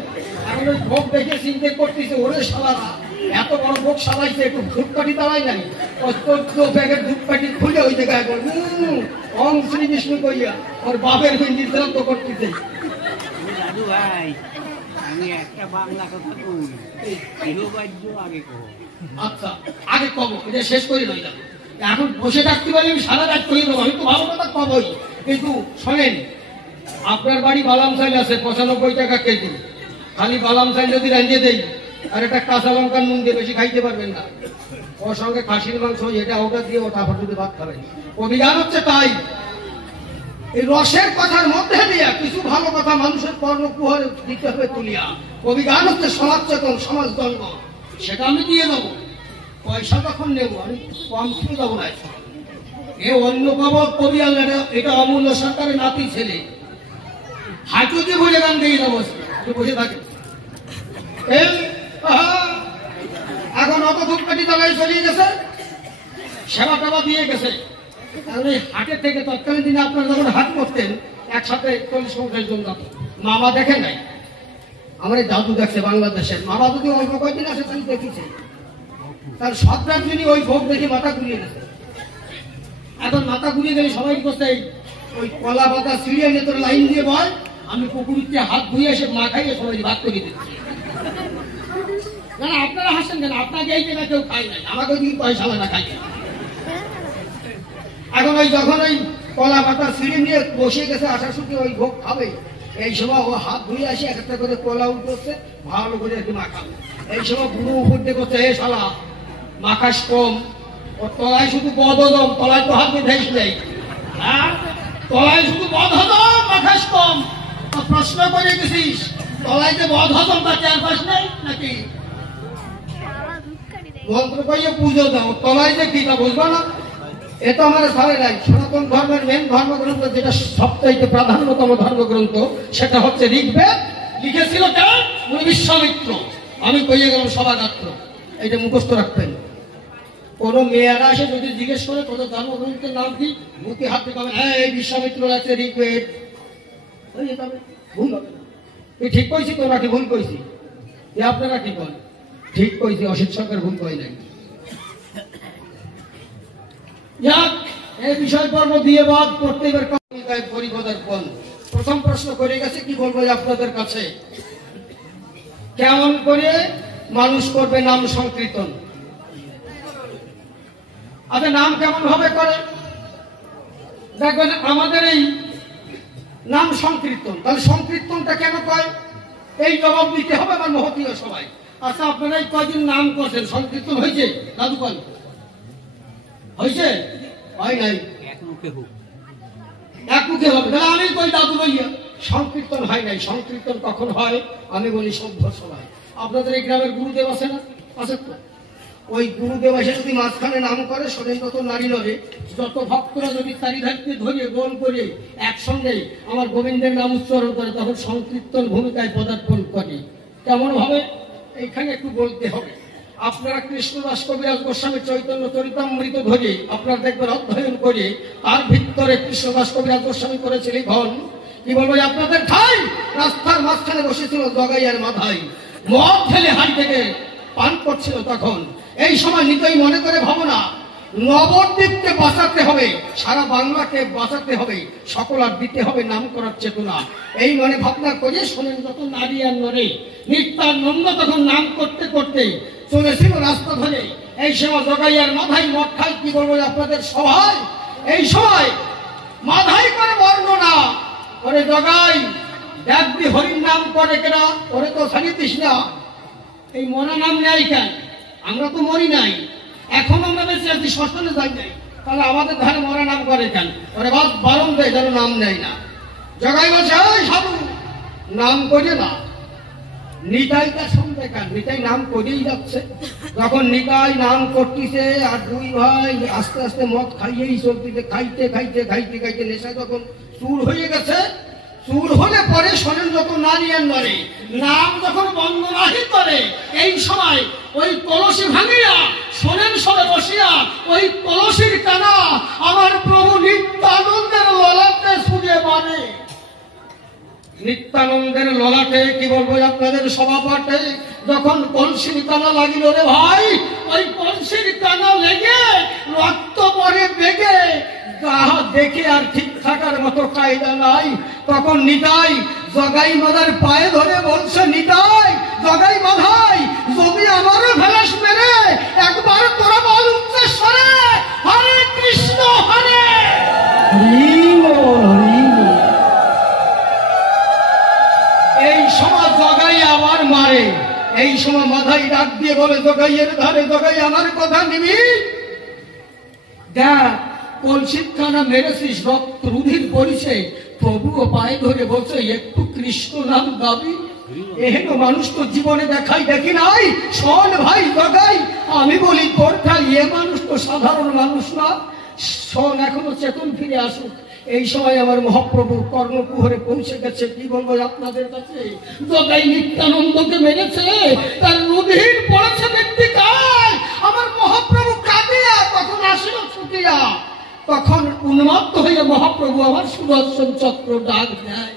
এখন ওই ভোগ দেখে চিন্তা করতেছে, ওরে শালারা এত বড় ভোগ সাজাইছে, একটু ধূপকাঠি দাঁড়াই নাই, 14 প্যাকেট ধূপকাঠি খুলে ওই জায়গায় ওম শ্রী বিষ্ণু কইয়া ওর বাপের নির্ধারণ তো করতেছে। দাদু ভাই আমি একটা বাংলা কথা কই, গৃহবাদ্য আগে কব। আচ্ছা আগে কব, এটা শেষ করে রয়ে যাবে। এখন বসে থাকতে পারি আমি সারা রাত করি দেবো, আমি তো ভালো কথা কবই, কিন্তু শোনেন আপনার বাড়ি বালাম চাইল আছে 95 টাকা কেজি, খালি বালাম চাইল যদি রাঁধিয়ে দেই আর একটা কাঁচা লঙ্কার নুন দিয়ে বেশি খাইতে পারবেন না, ওর সঙ্গে খাসির মাংস এটা ওটা দিয়ে ওটা আবার যদি ভাত খাবেন। অভিযান হচ্ছে তাই, এই রসের কথার মধ্যে দিয়া কিছু ভালো কথা মানুষের কর্ণকুহর দিতে হবে তুলিয়া। অভিযান হচ্ছে সমাজ চেতন, সমাজ দণ্ড, সেটা আমি দিয়ে দেবো, পয়সা তখন নেবো, আমি কম খেয়ে দেবো না। এ অন্য বাবদ কবি আল্লাহ, এটা অমূল্য সরকারের নাতি ছেলে, হাঁটু দিয়ে বলে গান দিয়ে দেবো, বসে থাকে। এখন অত ধূপকাঠি তলায় চলিয়ে গেছে, সেবা টেবা দিয়ে গেছে। হাটের থেকে তৎকালীন দিনে আপনারা যখন হাট করতেন একসাথে 40-50 জন যাত, মামা দেখে নাই, আমার এই দাদু দেখছে বাংলাদেশের, মামা যদি অল্প কয়েকদিন আসে তাহলে দেখেছে, তার 7 দিনই ওই ভোগ দেখে মাথা ঘুরিয়ে গেছে। এখন মাথা ঘুরিয়ে গেলে সবাই বসে ওই কলা পাতা ছিঁড়িয়ে নিয়ে তোর লাইন দিয়ে বল, আমি পুকুরিতে হাত ধুয়ে এসে মা খাইয়ে সবাই ভাত করে দিচ্ছি। না আপনারা হাসেন কেন, আপনাকে এই জায়গায় কেউ খাই নাই, আমাকে ওই পয়সা না খাই। এখন ওই যখন ওই কলা পাতা ছিঁড়ে নিয়ে বসে গেছে আশা শুধু ওই ভোগ খাবে, এই সময় ও হাত ধুয়ে আসে একটা করে কলা উঠছে ভালো করে একটু মাখাবে। এই সময় বুড়ো উপর দিয়ে করছে, এ শালা মাখাস কম, ও তলায় শুধু বদ হজম, তলায় তো হাত দিয়ে নেই, হ্যাঁ তলায় শুধু বদ হজম মাখাস কম। প্রশ্ন করে গেছিস তলায় যে বদ হজম তার 4-5 নেই নাকি? মন্ত্র পাইয়ে পুজো দাও, তলায় যে কি তা বুঝবো না? এটা আমার সারে নাই। সনাতন ধর্মের মেন ধর্মগ্রন্থ, যেটা সবচাইতে প্রাধান্যতম ধর্মগ্রন্থ, সেটা হচ্ছে ঋগ্বেদ। লিখেছিল কে? বিশ্বামিত্র। আমি কইয়ে গেলাম সভাগাত্র, এইটা মুখস্থ রাখবেন। কোন মেয়েরা আসে যদি জিজ্ঞেস করে তোদের ধর্মগ্রন্থের নাম কি, মুখে হাত দিয়ে পাবেন হ্যাঁ এই বিশ্বামিত্র আছে ঋগ্বেদ, ভুল হবে না। তুই ঠিক কইছি, তোরা কি ভুল কইছি? আপনারা কি বল? ঠিক কইছি, অসিত সরকার ভুল কই নাই। যাক, এই বিষয় পর্ব দিয়ে বাদ করতে এবার পরিপদার পণ। প্রথম প্রশ্ন করে গেছে, কি বলবো আপনাদের কাছে, কেমন করে মানুষ করবে নাম সংকীর্তন? আচ্ছা নাম কেমন ভাবে করে দেখবেন আমাদের এই নাম সংকীর্তন, তাহলে সংকীর্তনটা কেন কয় এই জবাব দিতে হবে আমার মহতীয় সবাই। আচ্ছা আপনারা এই কয়দিন নাম করছেন, সংকীর্তন হয়েছে দাদু কল হয়েছে? হয় নাই, এক মুখে হোক, এক মুখে হবে। তাহলে আমি কই দাদু ভাইয়া সংকীর্তন হয় নাই। সংকীর্তন কখন হয় আমি বলি সভ্য সবাই। আপনাদের এই গ্রামের গুরুদেব আছে না? আছে তো। ওই গুরুদেব এসে যদি মাঝখানে নাম করে শোনেন যত নারী নরে, যত ভক্তরা যদি চারিধারকে ধরে গোল করে একসঙ্গে আমার গোবিন্দের নাম উচ্চারণ করে তখন সংকীর্তন ভূমিকায় পদার্পণ করে। কেমন ভাবে এইখানে একটু বলতে হবে। আপনারা কৃষ্ণদাস কবিরাজ গোস্বামী চৈতন্য চরিতামৃত ধরে আপনারা দেখবেন অধ্যয়ন করে তার ভিতরে কৃষ্ণদাস কবিরাজ গোস্বামী করেছে লিখন কি বলবো আপনাদের ঠাই রাস্তার মাঝখানে বসেছিল জগাইয়ার মাথায় মদ ঢেলে হাড়ি থেকে পান করছিল তখন। এই সময় নিতই মনে করে ভাবনা নবদ্বীপকে বাঁচাতে হবে, সারা বাংলাকে বাঁচাতে হবে, সকলার দিতে হবে নাম করার চেতনা। এই মনে ভাবনা করে শোনেন যত নারী আর নরে নিত্যানন্দ তখন নাম করতে করতে চলেছিল রাস্তা ধরে। এই সময় জগাইয়ার মাথায় মদ খাই কি বলবো আপনাদের সভায়। এই সময় মাথায় করে বর্ণনা করে জগাই ব্যাগদি হরির নাম করে কেনা ওরে তো ছাড়িতিস না। এই মরা নাম নেয় কেন? আমরা তো মরি নাই, এখন আমরা বেঁচে আছি, শ্মশানে যাই নাই, তাহলে আমাদের ধারে মরা নাম করে কেন? ওরে বাদ বারণ দেয় যেন নাম নেয় না। জগাই বলছে ওই সাধু নাম করে না। নিতাইটা শুনতে কেন? নিতাই নাম করেই যাচ্ছে। যখন নিতাই নাম করতেছে আর দুই ভাই আস্তে আস্তে মদ খাইয়েই চলতেছে, খাইতে খাইতে খাইতে খাইতে নেশা যখন চুর হয়ে গেছে, চুর হলে পরে শোনেন যত নারী নরে নাম যখন বন্দনাহি করে এই সময় ওই কলসি ভাঙিয়া শোনেন সবে বসিয়া ওই কলসির কানা আমার প্রভু নিত্যানন্দের ললাটে ছুঁড়ে মারে। নিত্যানন্দের ললাটে কি বলবো আপনাদের সভাপাঠে যখন কলসির কানা লাগিল রে ভাই, ওই কলসির কানা লেগে রক্ত পরে বেগে যাহা দেখে আর ঠিক থাকার মতো কায়দা নাই। তখন নিতাই জগাই মাদার পায়ে ধরে বলছে নিতাই জগাই মাধাই যদি আমারও ভেলাস মেরে একবার তোরা বল উচ্চেশ্বরে হরে কৃষ্ণ হরে এই সময় জগাই আবার মারে। এই সময় মাথায় ডাক দিয়ে বলে জগাইয়ের ধারে জগাই আমার কথা নিবি দেখ কলসির কানা মেরেছিস রক্ত রুধির পরিছে, প্রভুও পায়ে ধরে বলছে একটু কৃষ্ণ নাম গাবি। এহেন মানুষ তো জীবনে দেখাই দেখি নাই। শোন ভাই জগাই আমি বলি তোর ঠাই এ মানুষ তো সাধারণ মানুষ না। শোন এখনো চেতন ফিরে আসুক। এই সময় আমার মহাপ্রভু কর্ণকুহরে পৌঁছে গেছে। কি বলবো আপনাদের কাছে, জগাই নিত্যানন্দকে মেরেছে, তার রুধির পড়েছে মৃত্তিকায়। আমার মহাপ্রভু কাঁদিয়া তখন আসিল ছুটিয়া, তখন উন্মত্ত হইয়া মহাপ্রভু আমার সুদর্শন চক্র ডাক দেয়।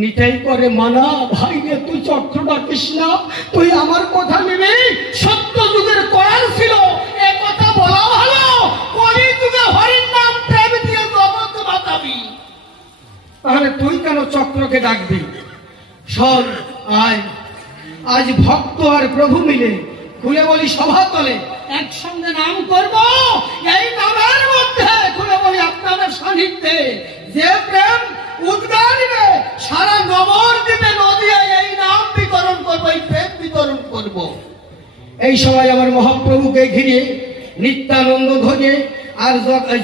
নিতাই করে মানা ভাই রে তুই চক্র ডাকিস না, তুই আমার কথা নিবি। সত্য যুগের করার ছিল এ কথা বলা ভালো, কলি যুগে হরির নাম প্রেম দিয়ে জগৎ বাঁচাবি, তাহলে তুই কেন চক্রকে ডাকবি? শোন আয় আজ ভক্ত আর প্রভু মিলে খুলে বলি সভা তলে একসঙ্গে নাম করব। এই নামের মধ্যে খুলে বলি আপনাদের সান্নিধ্যে যে প্রেম উদ্গারিবে সারা নবদ্বীপে নদিয়া এই নাম বিতরণ করবো, এই প্রেম বিতরণ করব। এই সময় আমার মহাপ্রভুকে ঘিরে নিত্যানন্দ ধরে আর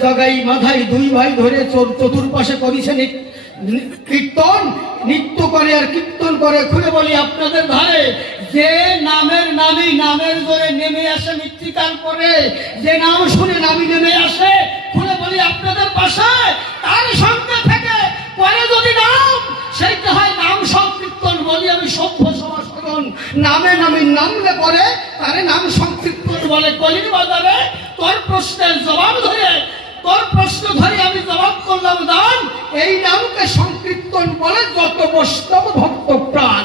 জগাই মাথায় দুই ভাই ধরে চতুর্পাশে করেছে কীর্তন, নৃত্য করে আর কীর্তন করে। খুলে বলি আপনাদের ধারে যে নামের নামই নামের ধরে নেমে আসে মৃত্তিকার করে, যে নাম শুনে নামি নেমে আসে। খুলে বলি আপনাদের পাশে তার সঙ্গে থেকে পরে যদি নাম সেইটা হয় নাম সংকীর্তন বলি আমি সভ্য সমাজকরণ। নামে নামে নামলে পরে তারে নাম সংকীর্তন বলে। কলির বাজারে তোর প্রশ্নের জবাব ধরে তোর প্রশ্ন ধরে আমি জবাব করলাম দান, এই নামকে সংকীর্তন বলে যত বৈষ্ণব ভক্ত প্রাণ।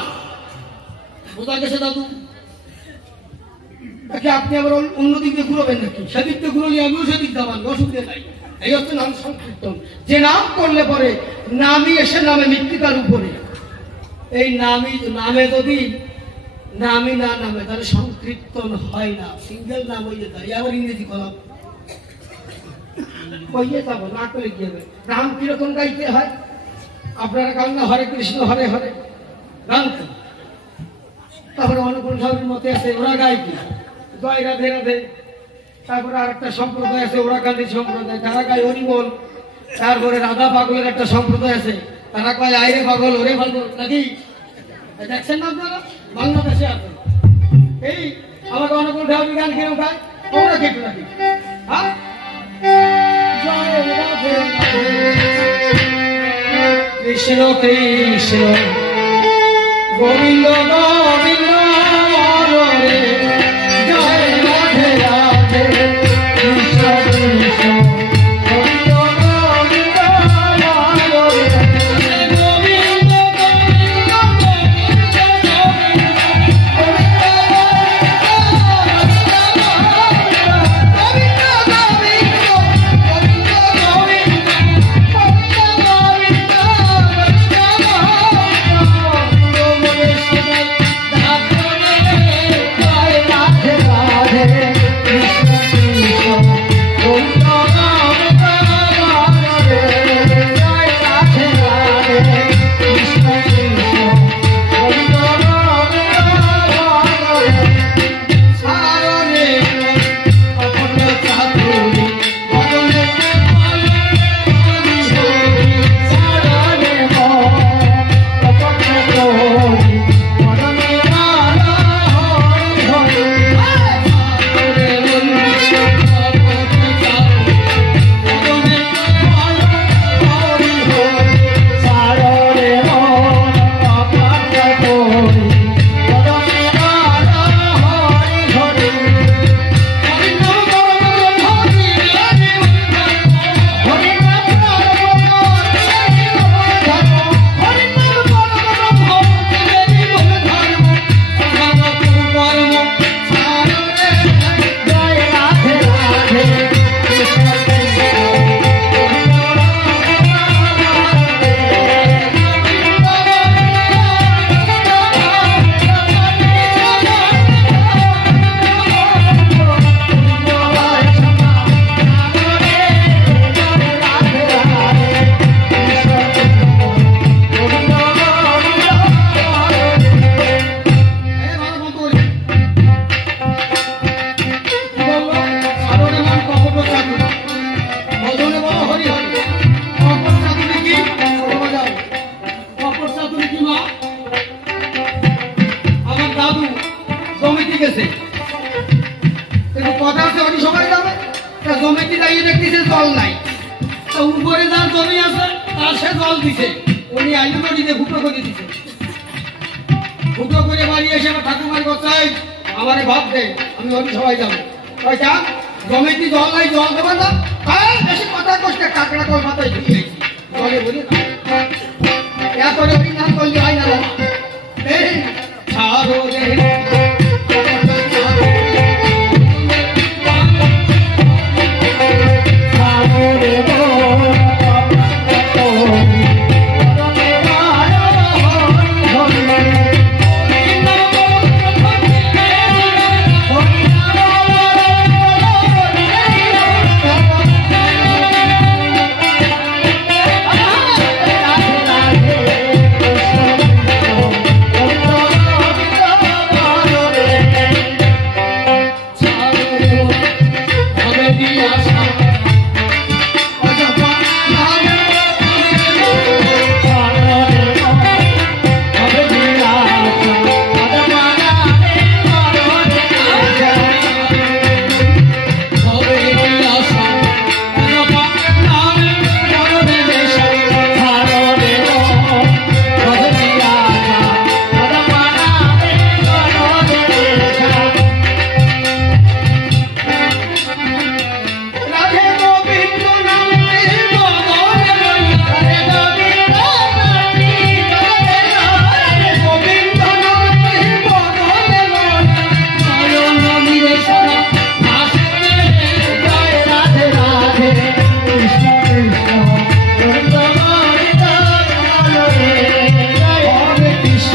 বোঝা গেছে দাদু? আপনি আবার অন্যদিক দিয়ে ঘুরবেন নাকি? সেদিক দিয়ে ঘুরলি আমিও সেদিক যাবান, অসুবিধা নাই। এই হচ্ছে নাম সংকীর্তন। যে নাম করলে পরে নামই এসে নামে মৃত্তিকার উপরে। এই নামই নামে যদি নামই না নামে তাহলে সংকীর্তন হয় না, সিঙ্গেল নাম হয়ে যায়। আবার ইংরেজি কলাম কইয়ে যাবো না করে কি হবে? রাম কিরকম গাইতে হয় আপনারা গান না, হরে কৃষ্ণ হরে হরে গান তো। তারপরে অনুকূল ঠাকুরের মতে আছে, ওরা গায় কি জয় রাধে রাধে। তারপরে আর একটা সম্প্রদায় আছে ওরা গান্ধী সম্প্রদায়, তারা গায় হরিবল। তারপরে রাধা পাগলের একটা সম্প্রদায় আছে, তারা কয় আইরে পাগল ওরে পাগল, নাকি দেখছেন না আপনারা? বাংলাদেশে আছে এই আমাকে অনুকূল ঠাকুরের গান কিরকম গায় ওরা কেটে নাকি। হ্যাঁ, জয় রাধে রাধে কৃষ্ণ কৃষ্ণ গোবিন্দ গোবিন্দ হরে, জয় রাধে রাধে কৃষ্ণ কৃষ্ণ গোবিন্দ গোবিন্দ হরে, গোবিন্দ গোবিন্দ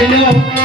Krishna